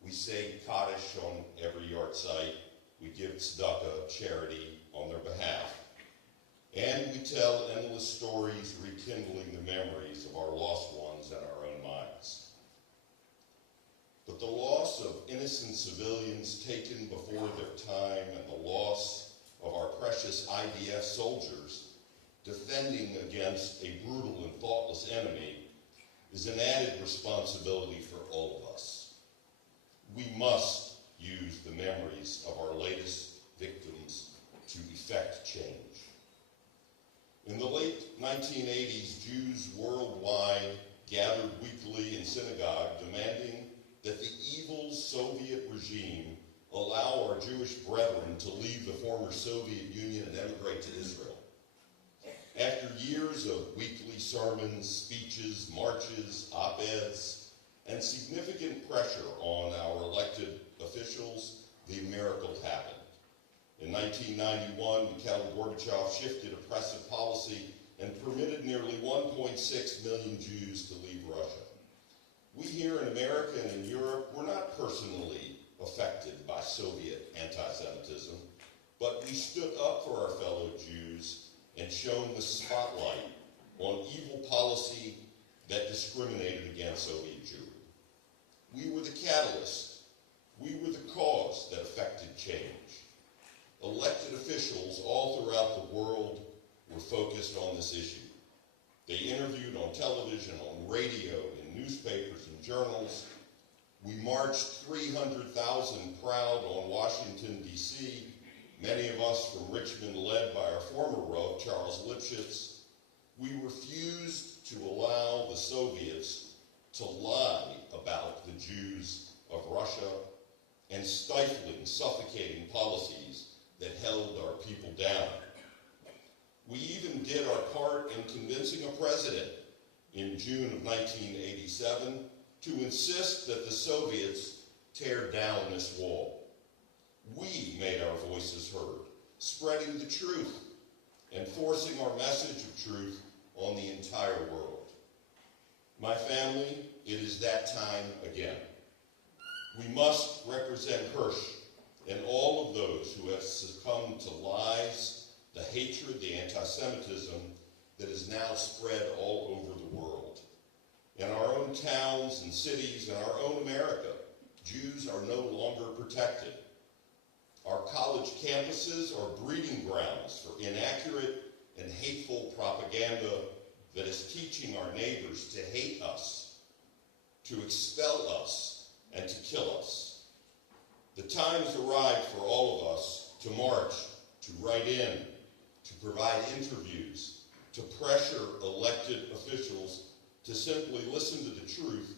We say Kaddish on every yard site, we give tzedakah, charity, on their behalf, and we tell endless stories rekindling the memories of our lost ones in our own minds. But the loss of innocent civilians taken before their time and the loss of our precious IDF soldiers defending against a brutal and thoughtless enemy is an added responsibility for all of us. We must use the memories of our latest victims to effect change. In the late 1980s, Jews worldwide gathered weekly in synagogue demanding that the evil Soviet regime allow our Jewish brethren to leave the former Soviet Union and emigrate to Israel. After years of weekly sermons, speeches, marches, op-eds, and significant pressure on our elected officials, the miracle happened. In 1991, Mikhail Gorbachev shifted oppressive policy and permitted nearly 1.6 million Jews to leave Russia. We here in America and in Europe were not personally affected by Soviet anti-Semitism, but we stood up for our fellow Jews and shone the spotlight on evil policy that discriminated against Soviet Jewry. We were the catalyst. We were the cause that affected change. Elected officials all throughout the world were focused on this issue. They interviewed on television, on radio, in newspapers and journals. We marched 300,000 proud on Washington, D.C., many of us from Richmond led by our former Rav, Charles Lipschitz. We refused to allow the Soviets to lie about the Jews of Russia and stifling, suffocating policies that held our people down. We even did our part in convincing a president in June of 1987 to insist that the Soviets tear down this wall. We made our voices heard, spreading the truth and forcing our message of truth on the entire world. My family, it is that time again. We must represent Hersh and all of those who have succumbed to lies, the hatred, the anti-Semitism that is now spread all over the world. In our own towns and cities, in our own America, Jews are no longer protected. Our college campuses are breeding grounds for inaccurate and hateful propaganda that is teaching our neighbors to hate us, to expel us, and to kill us. The time has arrived for all of us to march, to write in, to provide interviews, to pressure elected officials to simply listen to the truth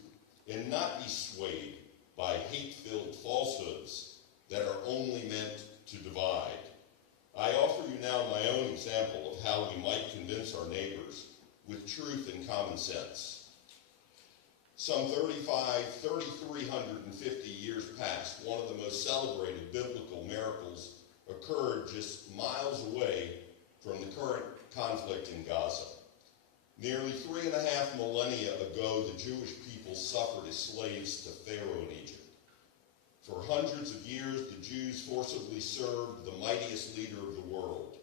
and not be swayed by hate-filled falsehoods that are only meant to divide. I offer you now my own example of how we might convince our neighbors with truth and common sense. Some 3,350 years past, one of the most celebrated biblical miracles occurred just miles away from the current conflict in Gaza. Nearly 3.5 millennia ago, the Jewish people suffered as slaves to Pharaoh in Egypt. For hundreds of years, the Jews forcibly served the mightiest leader of the world.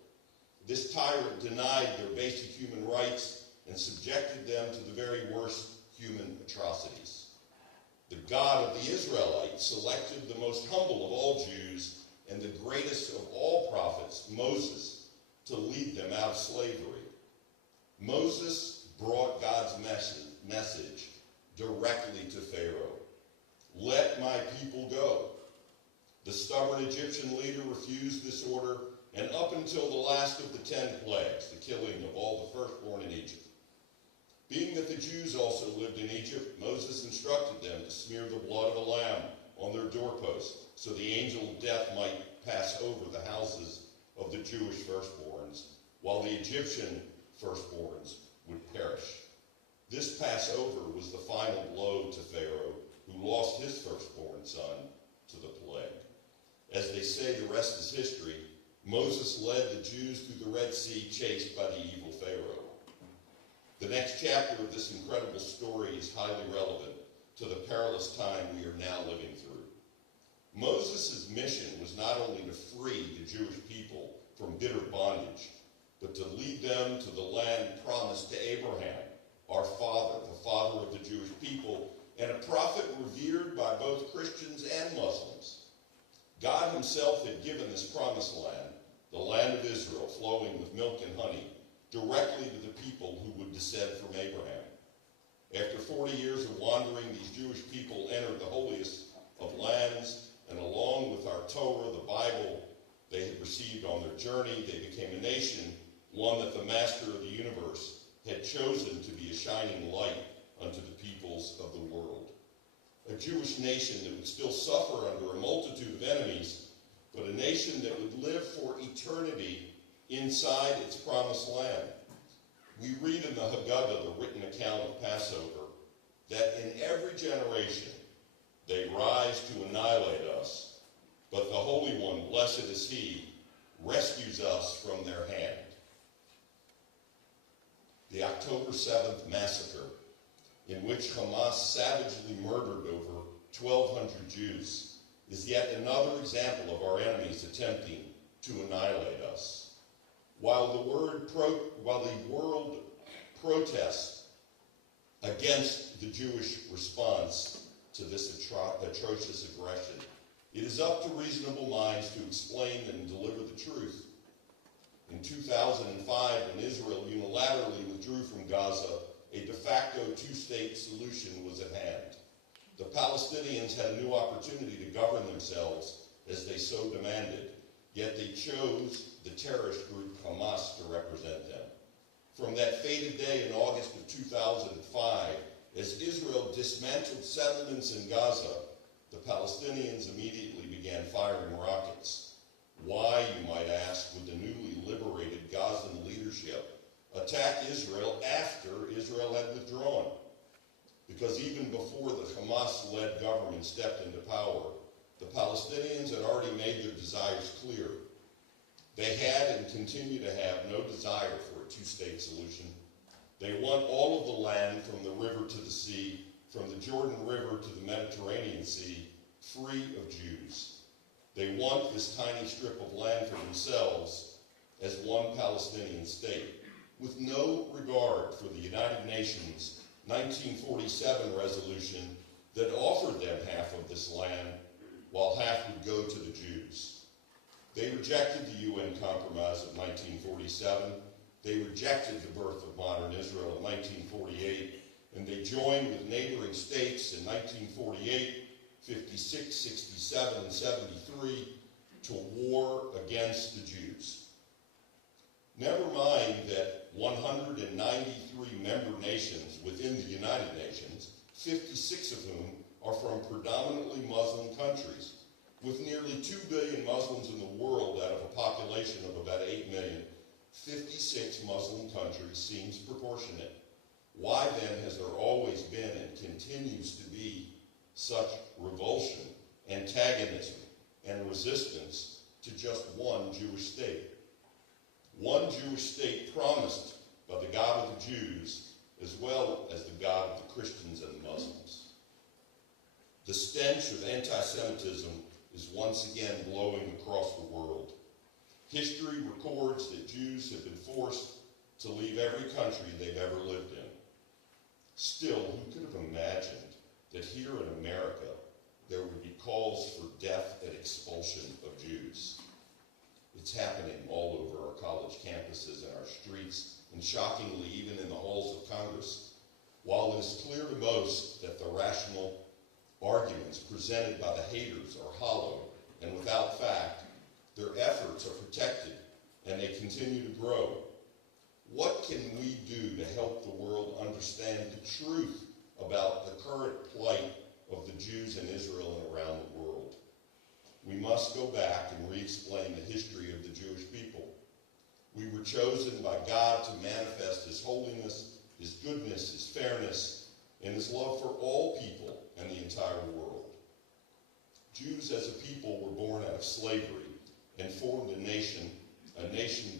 This tyrant denied their basic human rights and subjected them to the very worst human atrocities. The God of the Israelites selected the most humble of all Jews and the greatest of all prophets, Moses, to lead them out of slavery. Moses brought God's message directly to Pharaoh. Let my people go. The stubborn Egyptian leader refused this order, and up until the last of the 10 plagues, the killing of all the firstborn in Egypt. Being that the Jews also lived in Egypt, Moses instructed them to smear the blood of a lamb on their doorposts, so the angel of death might pass over the houses of the Jewish firstborns, while the Egyptian firstborns would perish. This Passover was the final blow to Pharaoh, who lost his firstborn son to the plague. As they say, the rest is history. Moses led the Jews through the Red Sea, chased by the evil Pharaoh. The next chapter of this incredible story is highly relevant to the perilous time we are now living through. Moses' mission was not only to free the Jewish people from bitter bondage, but to lead them to the land promised to Abraham, our father, the father of the Jewish people, and a prophet revered by both Christians and Muslims. God himself had given this promised land, the land of Israel, flowing with milk and honey, directly to the people who would descend from Abraham. After 40 years of wandering, these Jewish people entered the holiest of lands, and along with our Torah, the Bible, they had received on their journey, they became a nation, one that the Master of the universe had chosen to be a shining light unto the peoples of the world. A Jewish nation that would still suffer under a multitude of enemies, but a nation that would live for eternity inside its promised land. We read in the Haggadah, the written account of Passover, that in every generation they rise to annihilate us, but the Holy One, blessed is he, rescues us from their hand. The October 7th massacre, in which Hamas savagely murdered over 1,200 Jews, is yet another example of our enemies attempting to annihilate us. While the world protests against the Jewish response to this atrocious aggression, it is up to reasonable minds to explain and deliver the truth. In 2005, when Israel unilaterally withdrew from Gaza, a de facto two-state solution was at hand. The Palestinians had a new opportunity to govern themselves as they so demanded, yet they chose the terrorist group Hamas to represent them. From that fated day in August of 2005, as Israel dismantled settlements in Gaza, the Palestinians immediately began firing rockets. Why, you might ask, would the newly liberated Gazan leadership attack Israel after Israel had withdrawn? Because even before the Hamas-led government stepped into power, the Palestinians had already made their desires clear. They had and continue to have no desire for a two-state solution. They want all of the land from the river to the sea, from the Jordan River to the Mediterranean Sea, free of Jews. They want this tiny strip of land for themselves as one Palestinian state, with no regard for the United Nations 1947 resolution that offered them half of this land, while half would go to the Jews. They rejected the UN Compromise of 1947. They rejected the birth of modern Israel in 1948, and they joined with neighboring states in 1948, 56, 67, and 73 to war against the Jews. Never mind that 193 member nations within the United Nations, 56 of whom are from predominantly Muslim countries. With nearly 2 billion Muslims in the world out of a population of about 8 million, 56 Muslim countries seems proportionate. Why then has there always been and continues to be such revulsion, antagonism, and resistance to just one Jewish state? One Jewish state promised by the God of the Jews as well as the God of the Christians and the Muslims. The stench of anti-Semitism is once again blowing across the world. History records that Jews have been forced to leave every country they've ever lived in. Still, who could have imagined that here in America there would be calls for death and expulsion of Jews? It's happening all over our college campuses and our streets, and shockingly even in the halls of Congress. While it is clear to most that the rational arguments presented by the haters are hollow and without fact, their efforts are protected and they continue to grow. What can we do to help the world understand the truth about the current plight of the Jews in Israel and around the world? We must go back and re-explain the history of the Jewish people. We were chosen by God to manifest His holiness, His goodness, His fairness, and His love for all people and the entire world. Jews as a people were born out of slavery and formed a nation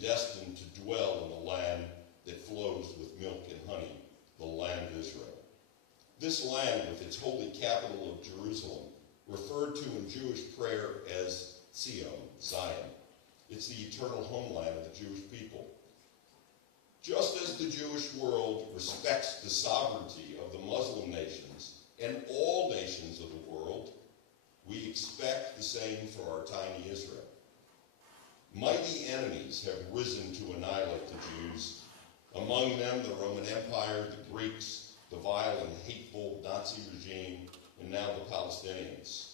destined to dwell in the land that flows with milk and honey, the land of Israel. This land, with its holy capital of Jerusalem, referred to in Jewish prayer as Zion. It's the eternal homeland of the Jewish people. Just as the Jewish world respects the sovereignty of the Muslim nations and all nations of the world, we expect the same for our tiny Israel. Mighty enemies have risen to annihilate the Jews, among them the Roman Empire, the Greeks, the vile and hateful Nazi regime, and now the Palestinians.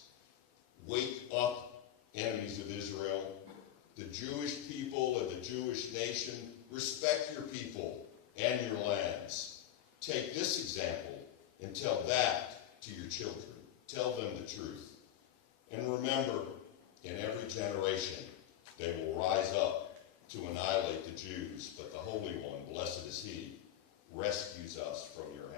Wake up, enemies of Israel. The Jewish people and the Jewish nation, respect your people and your lands. Take this example and tell that to your children. Tell them the truth. And remember, in every generation, they will rise up to annihilate the Jews, but the Holy One, blessed is He, rescues us from your hand.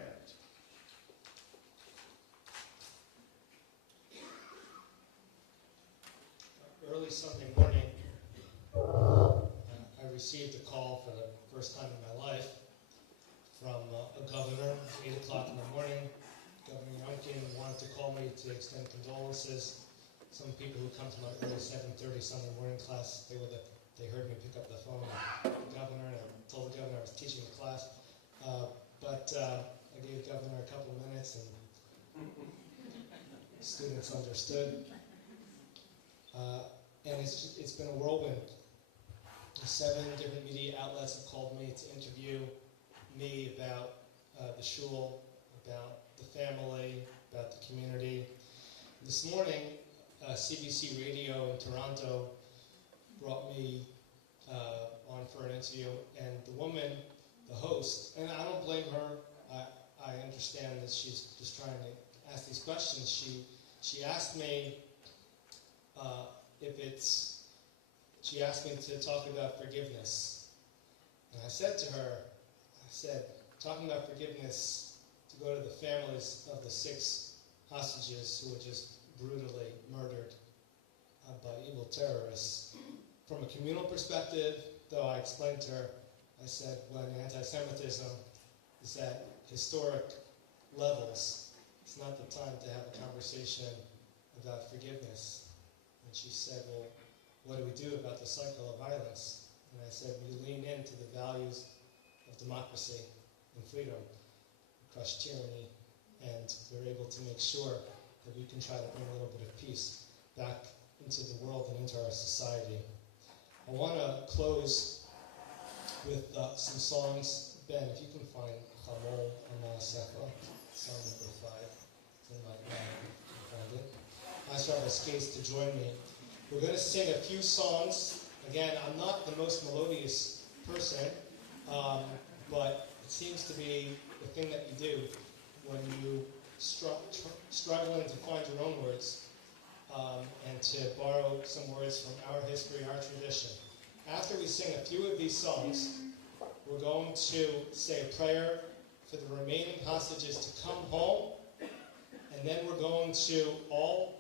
Early Sunday morning, I received a call for the first time in my life from a governor, 8 o'clock in the morning. Governor Youngkin wanted to call me to extend condolences. Some people who come to my early 7:30 Sunday morning class, they heard me pick up the phone with the governor, and I told the governor I was teaching the class. But I gave the governor a couple of minutes, and students understood. And it's been a whirlwind. 7 different media outlets have called me to interview me about the shul, about the family, about the community. This morning, CBC Radio in Toronto brought me on for an interview, and the woman, the host, and I don't blame her. I understand that she's just trying to ask these questions. She asked me she asked me to talk about forgiveness. And I said to her, talking about forgiveness, to go to the families of the 6 hostages who were just brutally murdered by evil terrorists. From a communal perspective, though, I explained to her, I said, when anti-Semitism is at historic levels, it's not the time to have a conversation about forgiveness. And she said, well, what do we do about the cycle of violence? And I said, we lean into the values of democracy and freedom, crush tyranny, and we're able to make sure that we can try to bring a little bit of peace back into the world and into our society. I want to close with some songs. Ben, if you can find Hamol Amasefa, song number 5. It's in my mind. You can find it. I ask Rabbi Skates to join me. We're going to sing a few songs. Again, I'm not the most melodious person, but it seems to be the thing that you do when you struggling to find your own words and to borrow some words from our history, our tradition. After we sing a few of these songs, we're going to say a prayer for the remaining hostages to come home, and then we're going to all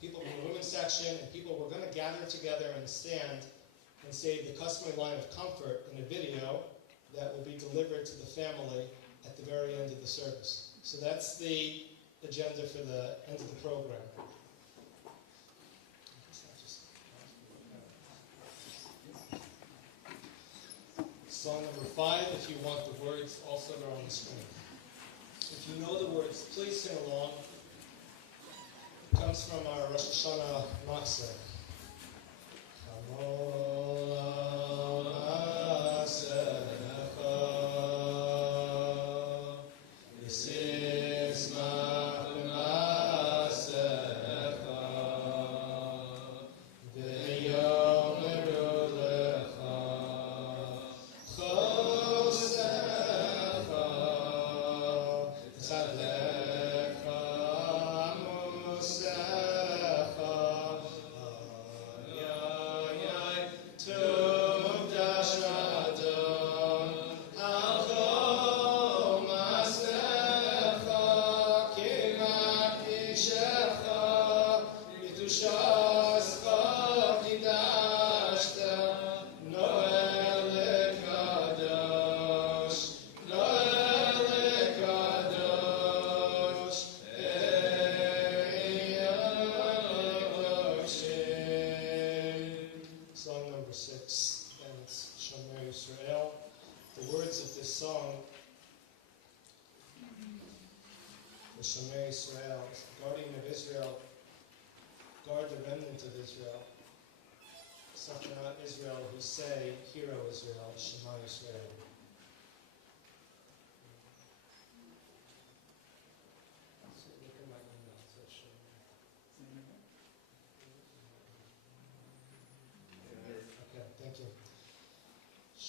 people from the women's section and people, we're going to gather together and stand and say the customary line of comfort in a video that will be delivered to the family at the very end of the service. So that's the agenda for the end of the program. Song number 5, if you want the words, also they're on the screen. If you know the words, please sing along. It comes from our Rosh Hashanah Matzah.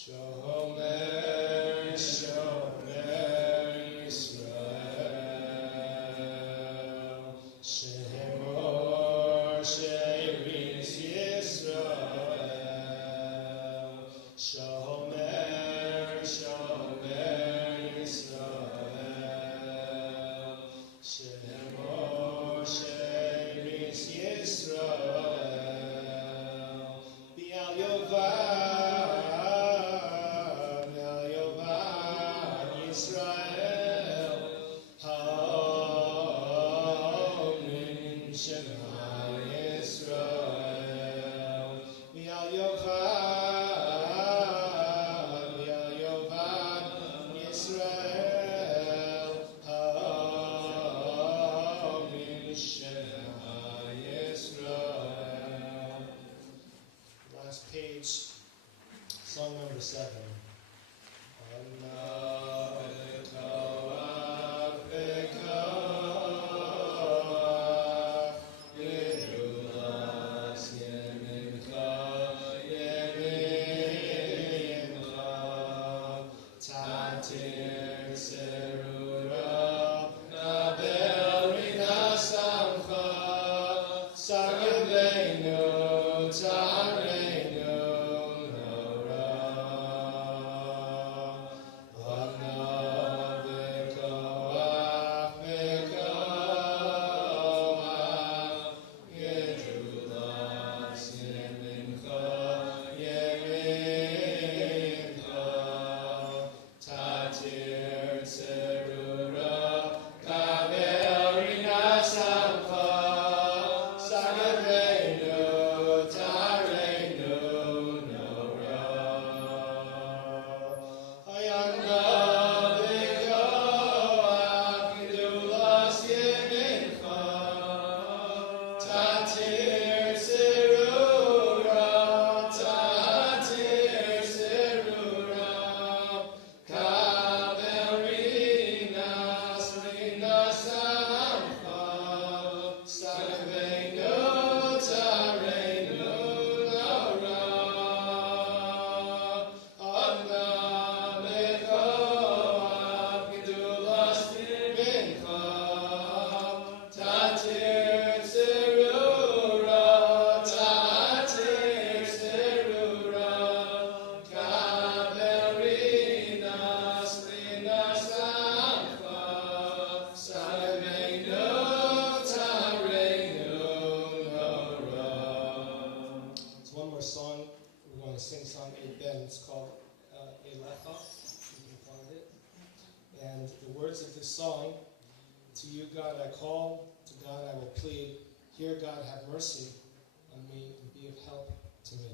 Shomer, Shomer Yisrael, Shemor, Sheris Yisrael, Shomer, Shomer Yisrael, Shemor, Sheris Yisrael, Bial Yovad. Song number 7. Elecha, if you can find it. And the words of this song, to you, God, I call, to God I will plead. Here, God, have mercy on me and be of help to me.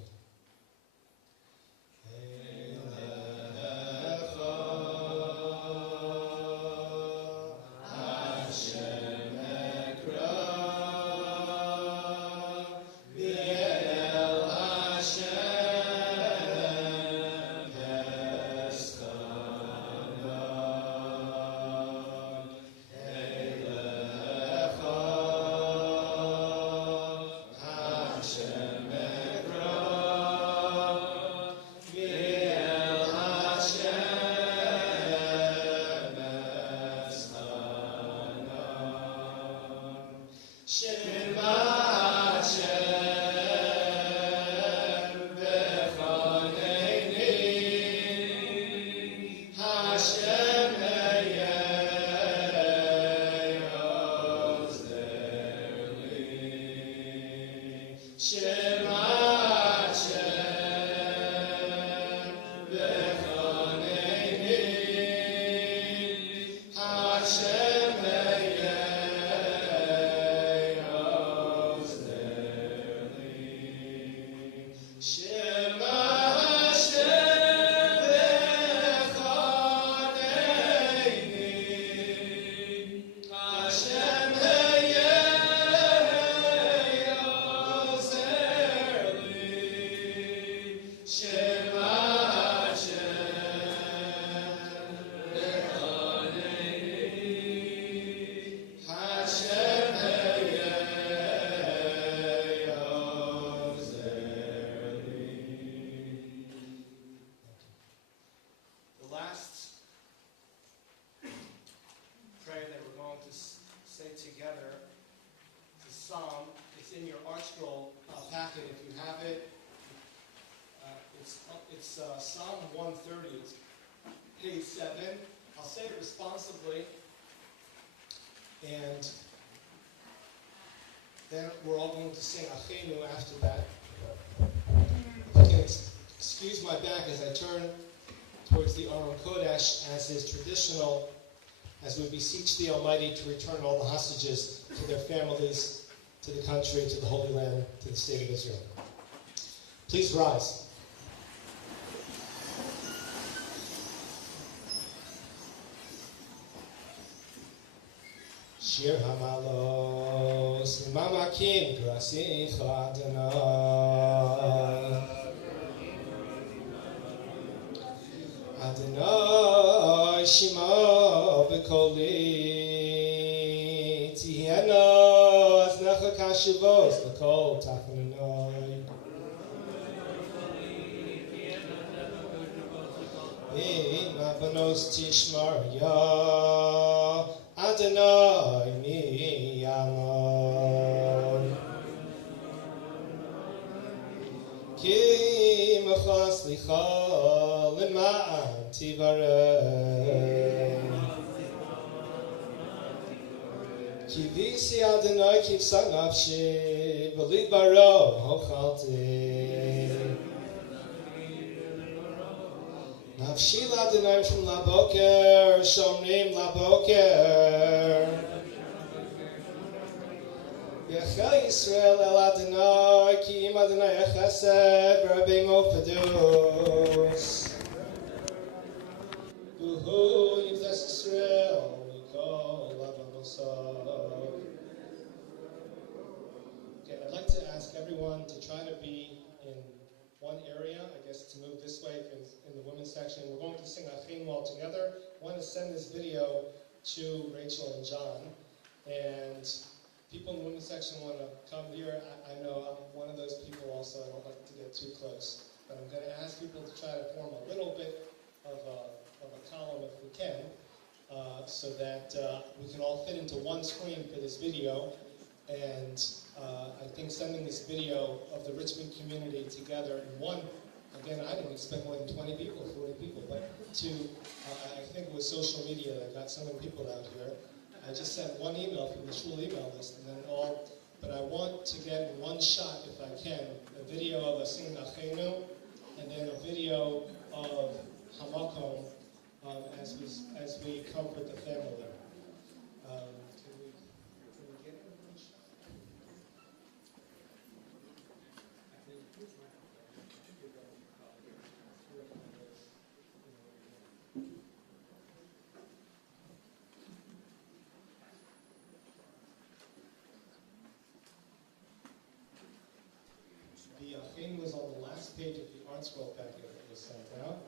Psalm 130, it's page 7. I'll say it responsibly, and then we're all going to sing Achenu after that. If you can excuse my back as I turn towards the Aron Kodesh, as is traditional, as we beseech the Almighty to return all the hostages to their families, to the country, to the Holy Land, to the state of Israel. Please rise. Shir hamalos, mamakim grasicha Adonai. Adonai shema b'koli, tihena aznacha kashivos l'kol tachanoi. Im avanos tishmar ya Adonai mi amon. Ki mechas licha l'ma'an tivarei. Ki visi Adonai kivsa nafshi v'libaro hochalti. Nafshi l'Adonai from laboker, shomrim laboker. Yechel Yisrael el Adonai, ki im Adonai echesed, v'rabimo fedus. Uhu yivdes Yisrael, mikol avanosov. Okay, I'd like to ask everyone to try to be in one area, I guess to move this way in the women's section. We're going to sing Achim all together. I want to send this video to Rachel and John. And people in the women's section want to come here. I know I'm one of those people also. I don't like to get too close. But I'm going to ask people to try to form a little bit of a column if we can, so that we can all fit into one screen for this video. And I think sending this video of the Richmond community together in one, again, I didn't expect more than 20 people, 40 people, but I think it was social media that got so many people out here. I just sent one email from the shul email list, and then but I want to get in one shot, if I can, a video of us singing Achenu, and then a video of Hamakom as we comfort the family there. Can we get it? The thing was on the last page of the art scroll packet that was sent out.